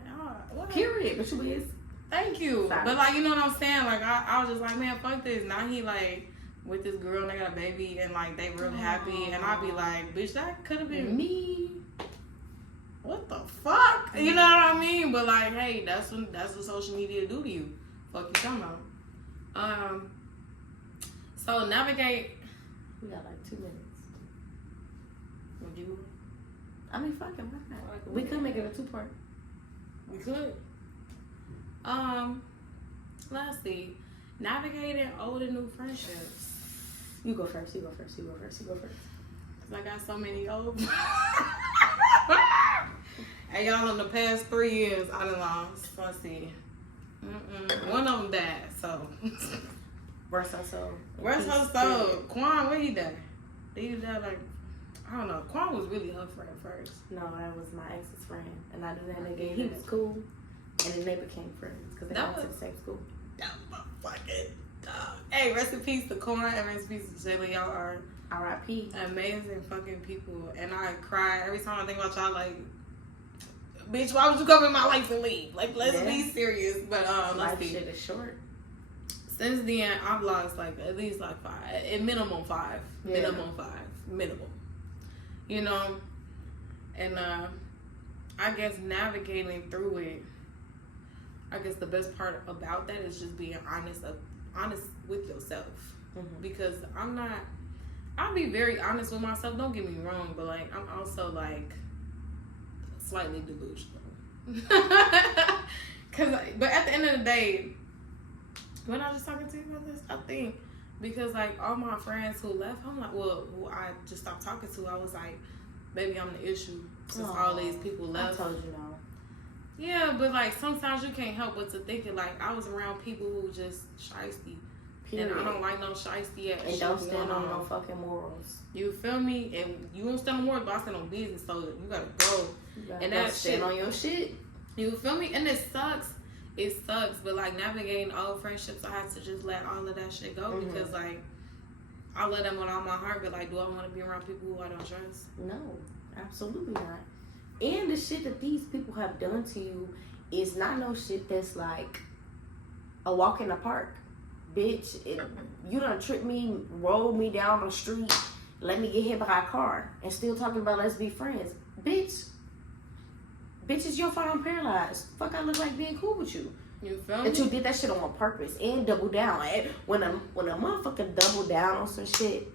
Period. But you is. Thank you. Sorry. But like, you know what I'm saying? Like, I was just like, man, fuck this. Now he like with this girl and they got a baby and like they real happy and I be like, bitch, that could have been me. What the fuck? You know what I mean? But like, hey, that's what social media do to you. Fuck you talking about. So navigate. We got like 2 minutes. Would you? I mean, fucking why not? We could make it a 2-part. We could. Let's see. Navigating old and new friendships. You go first. Cause I got so many old. Hey y'all, in the past 3 years, I done lost. Let's see. One of them died, so. Rest her soul. Quan, where he died? Did he die like, I don't know. Quan was really her friend first. No, that was my ex's friend. And I knew that nigga. He was cool. And then they became friends because they went to the same school. That motherfucking dog. Hey, rest in peace to Corn and rest in peace to Jayla. Y'all are R.I.P. amazing fucking people. And I cry every time I think about y'all. Like, bitch, why would you come in my life and leave? Like, let's be serious. But let's see. Life shit is short. Since then, I've lost like at least like 5, at minimum 5, minimum 5, minimum. You know, and I guess navigating through it. I guess the best part about that is just being honest with yourself. Mm-hmm. Because I'll be very honest with myself. Don't get me wrong, but like I'm also like slightly delusional. But at the end of the day, when I was talking to you about this, I think because like all my friends who left, I'm like, well, who I just stopped talking to, I was like, maybe I'm the issue since all these people left. I told you no. Yeah, but like sometimes you can't help but to think it. Like I was around people who just shiesty. Period. And I don't like no shiesty ass. And don't stand on no fucking morals. You feel me? And you don't stand on morals, but I stand on business. So you gotta go. And that stand on your shit. You feel me? And it sucks. It sucks. But like navigating old friendships, I had to just let all of that shit go because like I let them with all my heart. But like, do I want to be around people who I don't trust? No, absolutely not. And the shit that these people have done to you is not no shit that's like a walk in the park. Bitch, you done tripped me, rolled me down the street, let me get hit by a car, and still talking about let's be friends. Bitch, it's your fault I'm paralyzed. Fuck, I look like being cool with you. You feel me? That you did that shit on purpose and double down. Like, when a motherfucker double down on some shit,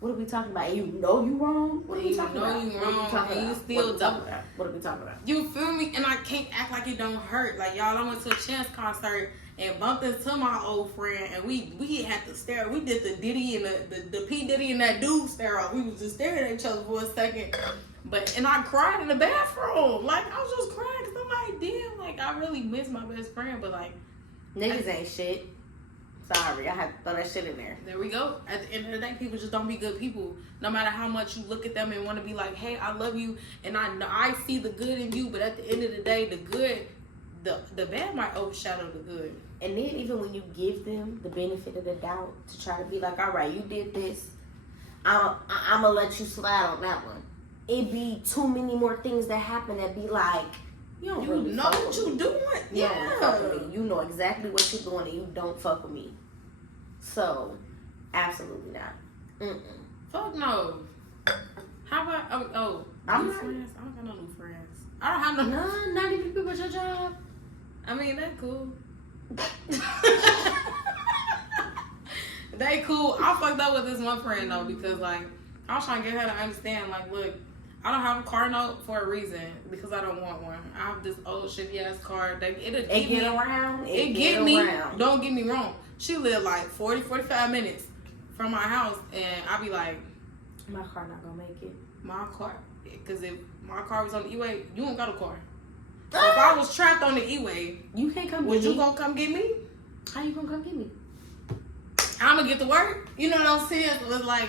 what are we talking about? And you know you wrong? What are we talking about? You know you wrong, and you still double. What are we talking about? You feel me? And I can't act like it don't hurt. Like, y'all, I went to a Chance concert and bumped into my old friend, and we had to stare. We did the Diddy and the P. Diddy and that dude stare off. We was just staring at each other for a second. And I cried in the bathroom. Like, I was just crying because I'm like, damn, like, I really miss my best friend. But, like, niggas ain't shit. Sorry, I had to throw that shit in there. There we go. At the end of the day, people just don't be good people. No matter how much you look at them and want to be like, hey, I love you, and I see the good in you, but at the end of the day, the good, the bad might overshadow the good. And then even when you give them the benefit of the doubt to try to be like, all right, you did this, I'm going to let you slide on that one. It be too many more things that happen that be like, you really know what you doing. You don't fuck with me. You know exactly what you're doing and you don't fuck with me. So, absolutely not. Fuck no. How about, I'm new not, friends? I don't got no new friends. I don't have no. None, not even people at your job. I mean, they cool. They cool. I fucked up with this one friend though because like I was trying to get her to understand like, look, I don't have a car note for a reason because I don't want one. I have this old shitty ass car that it get around. It get me. Don't get me wrong. She lived like 45 minutes from my house, and I be like, my car not gonna make it. My car, because if my car was on the E-way, you don't got a car. So if I was trapped on the E-way, you can't come. Would you gonna come get me? How you gonna come get me? I'm gonna get to work. You know what I'm saying? It was like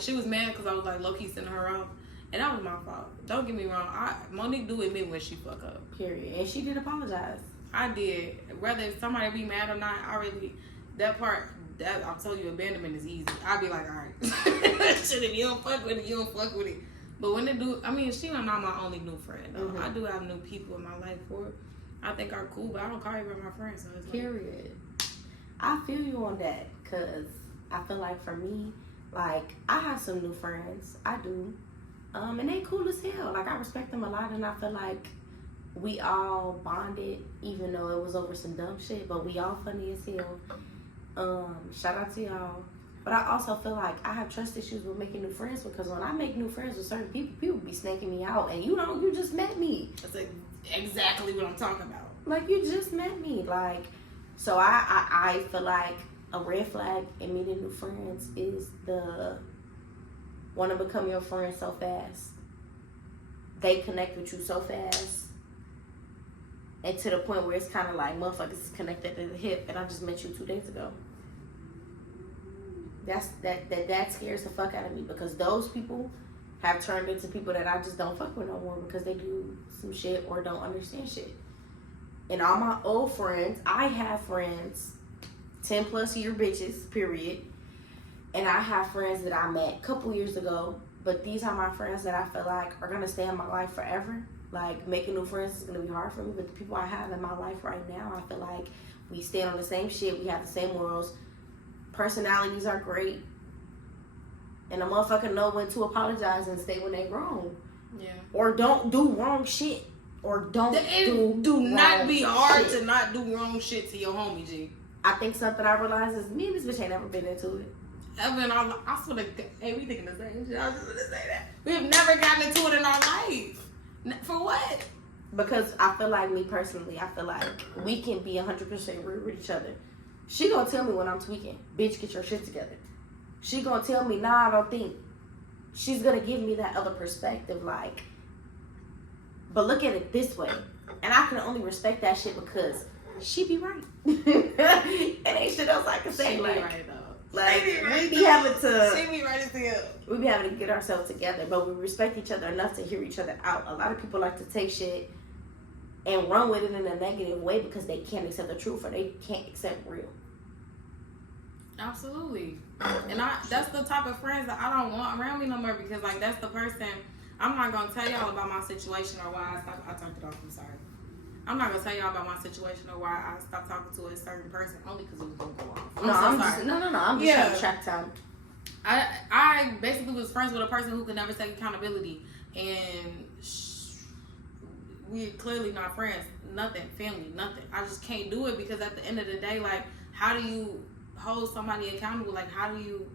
she was mad because I was like low key sending her out, and that was my fault. Don't get me wrong. Monique do admit when she fuck up. Period. And she did apologize. I did. Whether if somebody be mad or not, that I told you abandonment is easy. I'd be like, all right, shit, if you don't fuck with it, you don't fuck with it. But when they do, I mean, she not my only new friend. Though. I do have new people in my life for I think are cool, but I don't call everybody my friend. So it's period. I feel you on that because I feel like for me, like I have some new friends. I do, and they cool as hell. Like I respect them a lot, and I feel like we all bonded, even though it was over some dumb shit. But we all funny as hell. Shout out to y'all. But I also feel like I have trust issues with making new friends because when I make new friends with certain people be snaking me out, and you just met me. That's exactly what I'm talking about. Like you just met me, like. So I feel like a red flag in meeting new friends is the want to become your friend so fast. They connect with you so fast. And to the point where it's kind of like, motherfuckers is connected at the hip and I just met you 2 days ago. That scares the fuck out of me because those people have turned into people that I just don't fuck with no more because they do some shit or don't understand shit. And all my old friends, I have friends, 10 plus year bitches, period. And I have friends that I met a couple years ago, but these are my friends that I feel like are going to stay in my life forever. Like, making new friends is going to be hard for me, but the people I have in my life right now, I feel like we stand on the same shit, we have the same morals, personalities are great, and a motherfucker know when to apologize and stay when they wrong. Yeah. Or don't do wrong shit. Or do not be hard shit. to not do wrong shit to your homie, G. I think something I realized is me and this bitch ain't never been into it. Evan, I swear to God, hey, we thinking the same shit. I was just gonna say that. We've never gotten into it in our life. For what? Because I feel like, me personally, I feel like we can be 100% real with each other. She gonna tell me when I'm tweaking, bitch, get your shit together. She gonna tell me, nah, I don't think. She's gonna give me that other perspective, like, but look at it this way. And I can only respect that shit because she be right. It ain't shit else I can say. She like, be right, though. Like, Right, we be having to. She be right as hell. We be having to get ourselves together, but we respect each other enough to hear each other out. A lot of people like to take shit and run with it in a negative way because they can't accept the truth or they can't accept real. Absolutely. And that's the type of friends that I don't want around me no more, because like, that's the person. I'm not gonna tell y'all about my situation or why I turned it off. I'm sorry. I'm not gonna tell y'all about my situation or why I stopped talking to a certain person only because it was gonna go off. I'm just trying to track time. I basically was friends with a person who could never take accountability, and we're clearly not friends. Nothing, family, nothing. I just can't do it because at the end of the day, like, how do you hold somebody accountable? Like, how do you,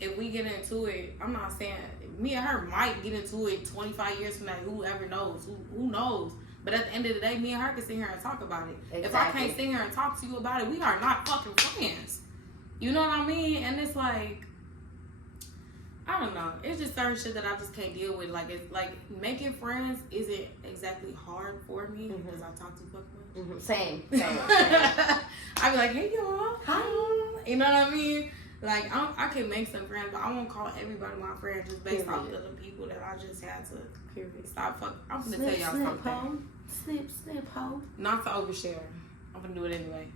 if we get into it, I'm not saying, me and her might get into it 25 years from now, whoever knows, who knows? But at the end of the day, me and her can sit here and talk about it. Exactly. If I can't sit here and talk to you about it, we are not fucking friends. You know what I mean? And it's like, I don't know. It's just certain shit that I just can't deal with. Like, it's like, making friends isn't exactly hard for me because I talk too fucking much. Same. I be like, hey y'all, hi. You know what I mean? Like, I can make some friends, but I won't call everybody my friend just based off of the people that I just had to stop fucking. I'm gonna tell y'all something. Snip, ho. Not to overshare. I'm gonna do it anyway.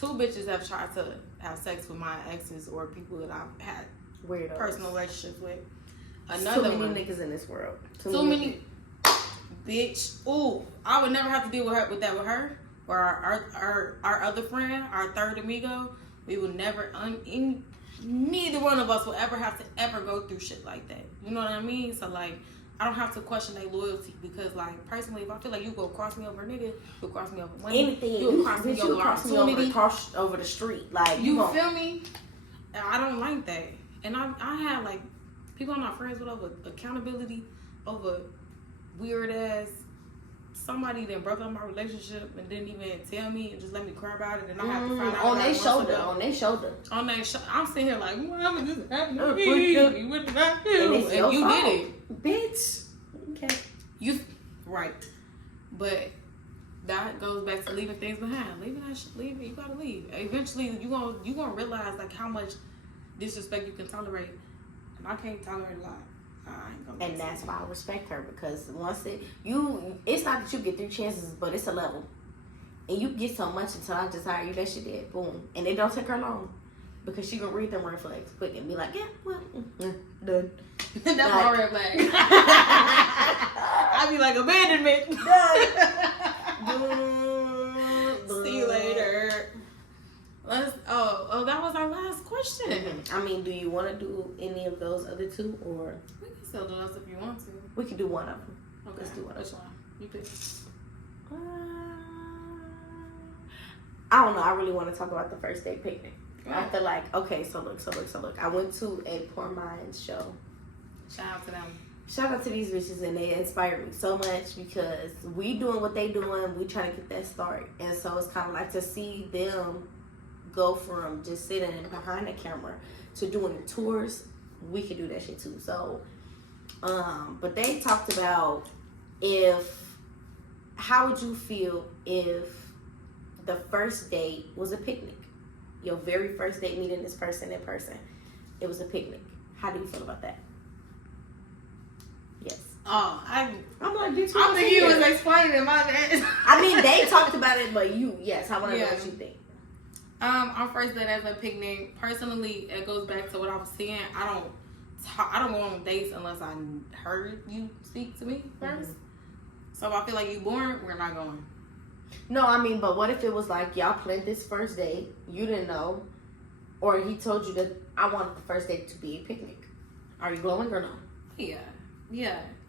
2 bitches have tried to have sex with my exes or people that I've had weirdos personal relationships with. Another too many niggas in this world. Too many. Bitch. Ooh, I would never have to deal with her or our other friend, our third amigo. We would never, neither one of us will ever have to ever go through shit like that. You know what I mean? So, like, I don't have to question their loyalty because, like, personally, if I feel like you go cross me over, nigga, you'll cross me over money. Anything. You'll cross me over opportunity. Over the street. Like, you feel me? I don't like that. And I had, like, people I'm not friends with over accountability, over weird ass. Somebody that broke up my relationship and didn't even tell me and just let me cry about it, and I have to find out on their shoulder. I'm sitting here like, what just happened to me? What did I do? And you did it, bitch. Okay. You right, but that goes back to leaving things behind. Leaving that shit. Leave it. You gotta leave. Eventually, you gonna realize like how much disrespect you can tolerate, and I can't tolerate a lot. And that's why I respect her, because once it's not that you get 3 chances, but it's a level, and you get so much until I just hire you. That shit did, boom, and it don't take her long, because she gonna read them red flags quick and be like, yeah, well, done. That's my red flag. I be like, abandonment. Done. See you later. That was our last question. I mean, do you want to do any of those other 2, or we can still do those if you want to? We can do one of them. Okay. Let's do one. Which one? You pick. I don't know. I really want to talk about the first day picnic. I feel like, okay, so look. I went to a Poor Minds show. Shout out to them. Shout out to these bitches, and they inspire me so much because we doing what they doing. We trying to get that start, and so it's kind of like to see them go from just sitting behind the camera to doing the tours. We could do that shit too. So, but they talked about how would you feel if the first date was a picnic? Your very first date, meeting this person in person, it was a picnic. How do you feel about that? Yes. Oh, I'm like, bitch, I'm thinking you was explaining it, my bad. I mean, they talked about it, but yes, I want to know what you think. On first date as a picnic, personally, it goes back to what I was saying. I don't go on dates unless I heard you speak to me first. So if I feel like you boring, we're not going. No, I mean, but what if it was like y'all planned this first date, you didn't know, or he told you that I wanted the first date to be a picnic? Are you going or no? Yeah.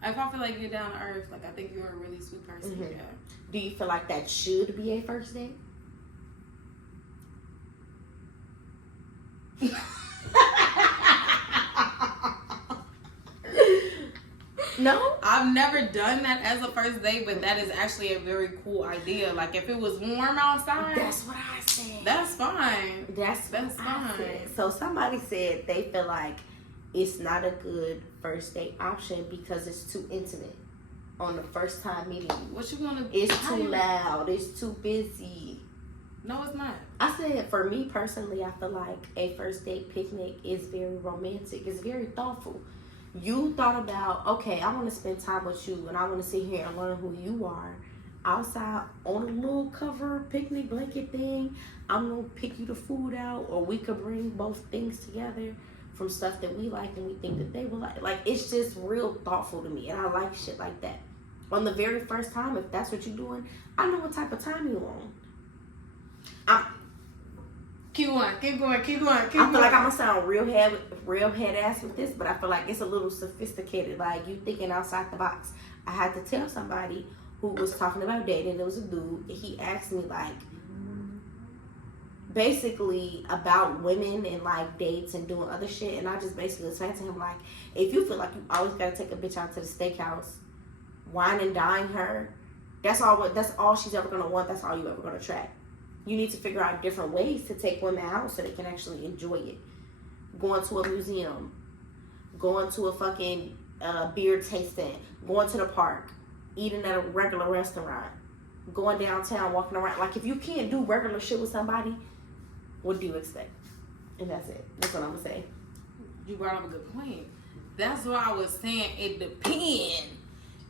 If I feel like you're down to earth, like I think you're a really sweet person. Yeah. Do you feel like that should be a first date? No? I've never done that as a first date, but that is actually a very cool idea. Like if it was warm outside, that's what I said. That's fine. That's fine. So somebody said they feel like it's not a good first date option because it's too intimate on the first time meeting you. What you wanna? It's too loud. It's too busy. No, it's not. I said for me personally, I feel like a first date picnic is very romantic. It's very thoughtful. You thought about, okay, I want to spend time with you and I want to sit here and learn who you are outside on a little cover picnic blanket thing. I'm going to pick you the food out, or we could bring both things together from stuff that we like and we think that they will like. Like, it's just real thoughtful to me, and I like shit like that. On the very first time, if that's what you're doing, I know what type of time you on. Keep going. I feel like I'm gonna sound real head ass with this, but I feel like it's a little sophisticated. Like, you thinking outside the box. I had to tell somebody who was talking about dating. There was a dude. He asked me like, basically about women and like dates and doing other shit, and I just basically said to him like, if you feel like you always gotta take a bitch out to the steakhouse, wine and dine her, that's all she's ever gonna want. That's all you ever gonna attract. You need to figure out different ways to take women out so they can actually enjoy it. Going to a museum, going to a fucking beer tasting, going to the park, eating at a regular restaurant, going downtown, walking around. Like, if you can't do regular shit with somebody, what do you expect? And that's it. That's what I'm gonna say. You brought up a good point. That's why I was saying it depends.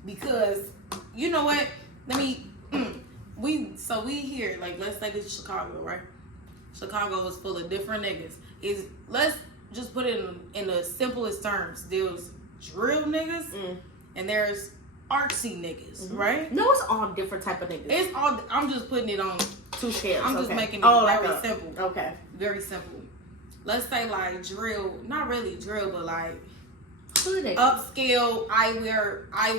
Because, you know what? We here, like, let's say this is Chicago, right? Chicago is full of different niggas. Let's just put it in the simplest terms. There's drill niggas and there's artsy niggas, right? No, it's all different type of niggas. It's all. I'm just putting it on two scales. I'm just making it very simple. Okay. Very simple. Let's say like drill, not really drill, but like upscale. I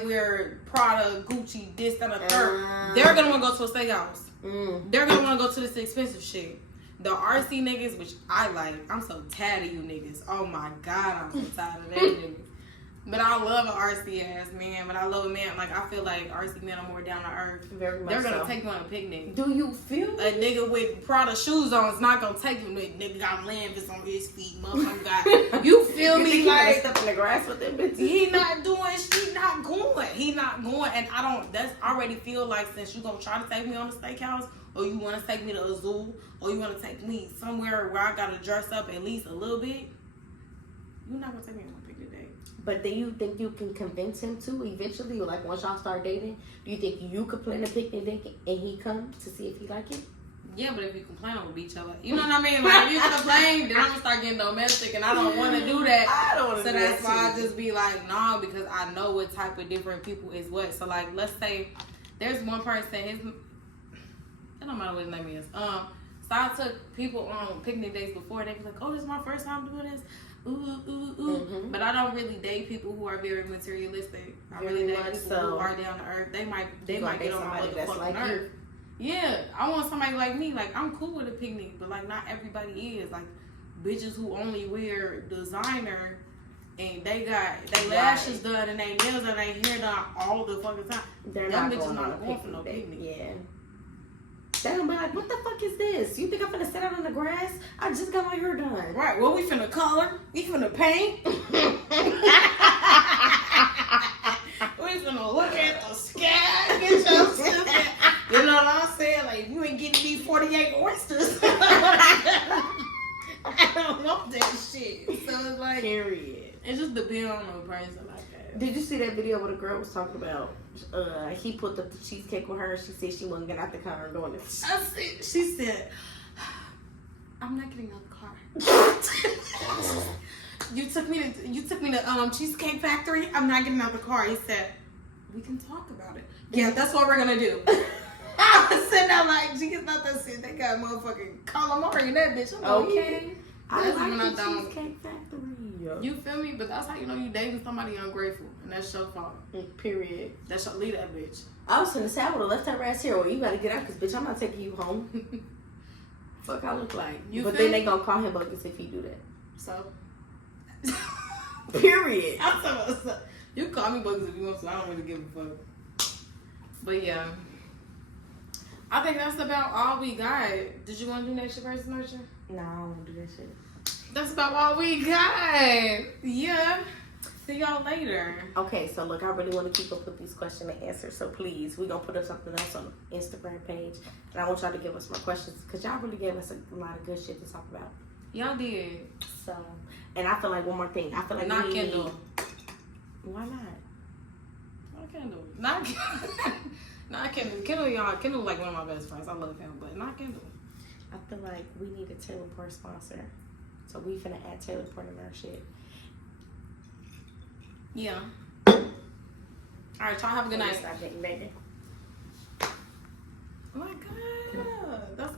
wear Prada, Gucci, this, that, and the third. They're gonna want to go to a steakhouse. They're gonna want to go to this expensive shit. The RC niggas, which I like, I'm so tired of you niggas. Oh my god, I'm so tired of that niggas. But I love an RC ass man. But I love a man. Like, I feel like RC men are more down to earth. Very much. They're gonna take you on a picnic. Do you feel a nigga with Prada shoes on is not gonna take you? Nigga got landers on his feet. Motherfucker got. You feel me? Like, step in the grass with them bitches. He not doing. He not going. He not going. And I don't. That's already feel like, since you gonna try to take me on a steakhouse, or you want to take me to a zoo, or you want to take me somewhere where I gotta dress up at least a little bit, you're not gonna take me on a picnic date. But do you think you can convince him to eventually, or like once y'all start dating, do you think you could plan a picnic date and he come to see if he like it? Yeah, but if you complain, I'm gonna beat your ass. You know what I mean? Like, if you complain, then I'm gonna start getting domestic, and I don't want to do that. I don't want to. So that's why I just be like, nah, because I know what type of different people is what. So like, let's say there's one person, I don't matter what his name is. So I took people on picnic dates before. They be like, oh, this is my first time doing this. Ooh. But I don't really date people who are very materialistic. I really date people who are down to earth. They might get on my motherfucking nerve. Yeah, I want somebody like me. Like, I'm cool with a picnic, but like, not everybody is. Like, bitches who only wear designer and they got their lashes done and their nails and their hair done all the fucking time. Them bitches not going for no picnic. Yeah. They're gonna be like, what the fuck is this? You think I'm finna sit out on the grass? I just got my hair done. Right, well, we finna color. We finna paint. We finna look at the sky. Get your stupid. You know what I'm saying? Like, you ain't getting me 48 oysters. I don't want that shit. So it's like, period. It just depends on the person like that. Did you see that video where the girl was talking about? He put the cheesecake with her, and she said she wasn't getting out the car and doing it. She said, "I'm not getting out the car." You took me to Cheesecake Factory. I'm not getting out the car. He said, "We can talk about it." Yeah, that's what we're gonna do. I was sitting there like, she gets out that shit. They got motherfucking calamari in that bitch. I'm like, Okay. I That's like when the I don't- Cheesecake Factory. you feel me? But that's how you know you dating somebody ungrateful, and that's your fault. Period. That's your leave that bitch. I was finna say I would have left her ass here. Well, you gotta get out, cause bitch, I'm not taking you home. Fuck, I look like. You but feel then they me? gonna call him bogus if he do that. So, Period. I'm so, you call me bugs if you want to. I don't really give a fuck. But yeah, I think that's about all we got. Did you want to do next year person nurture? No, I don't wanna do that shit. That's about all we got. Yeah. See y'all later. Okay, so look, I really want to keep up with these question and answers. So please, we're gonna put up something else on the Instagram page, and I want y'all to give us more questions because y'all really gave us a lot of good shit to talk about. Y'all did. So, and I feel like one more thing. I feel like Not we need- Kendall. Why not? Not Kendall. Not not Kendall. Kendall like one of my best friends. I love him, but not Kendall. I feel like we need a Taylor Port sponsor. So we finna add Taylor Port in our shit. Yeah. All right, y'all have a good night. Stop dating, baby.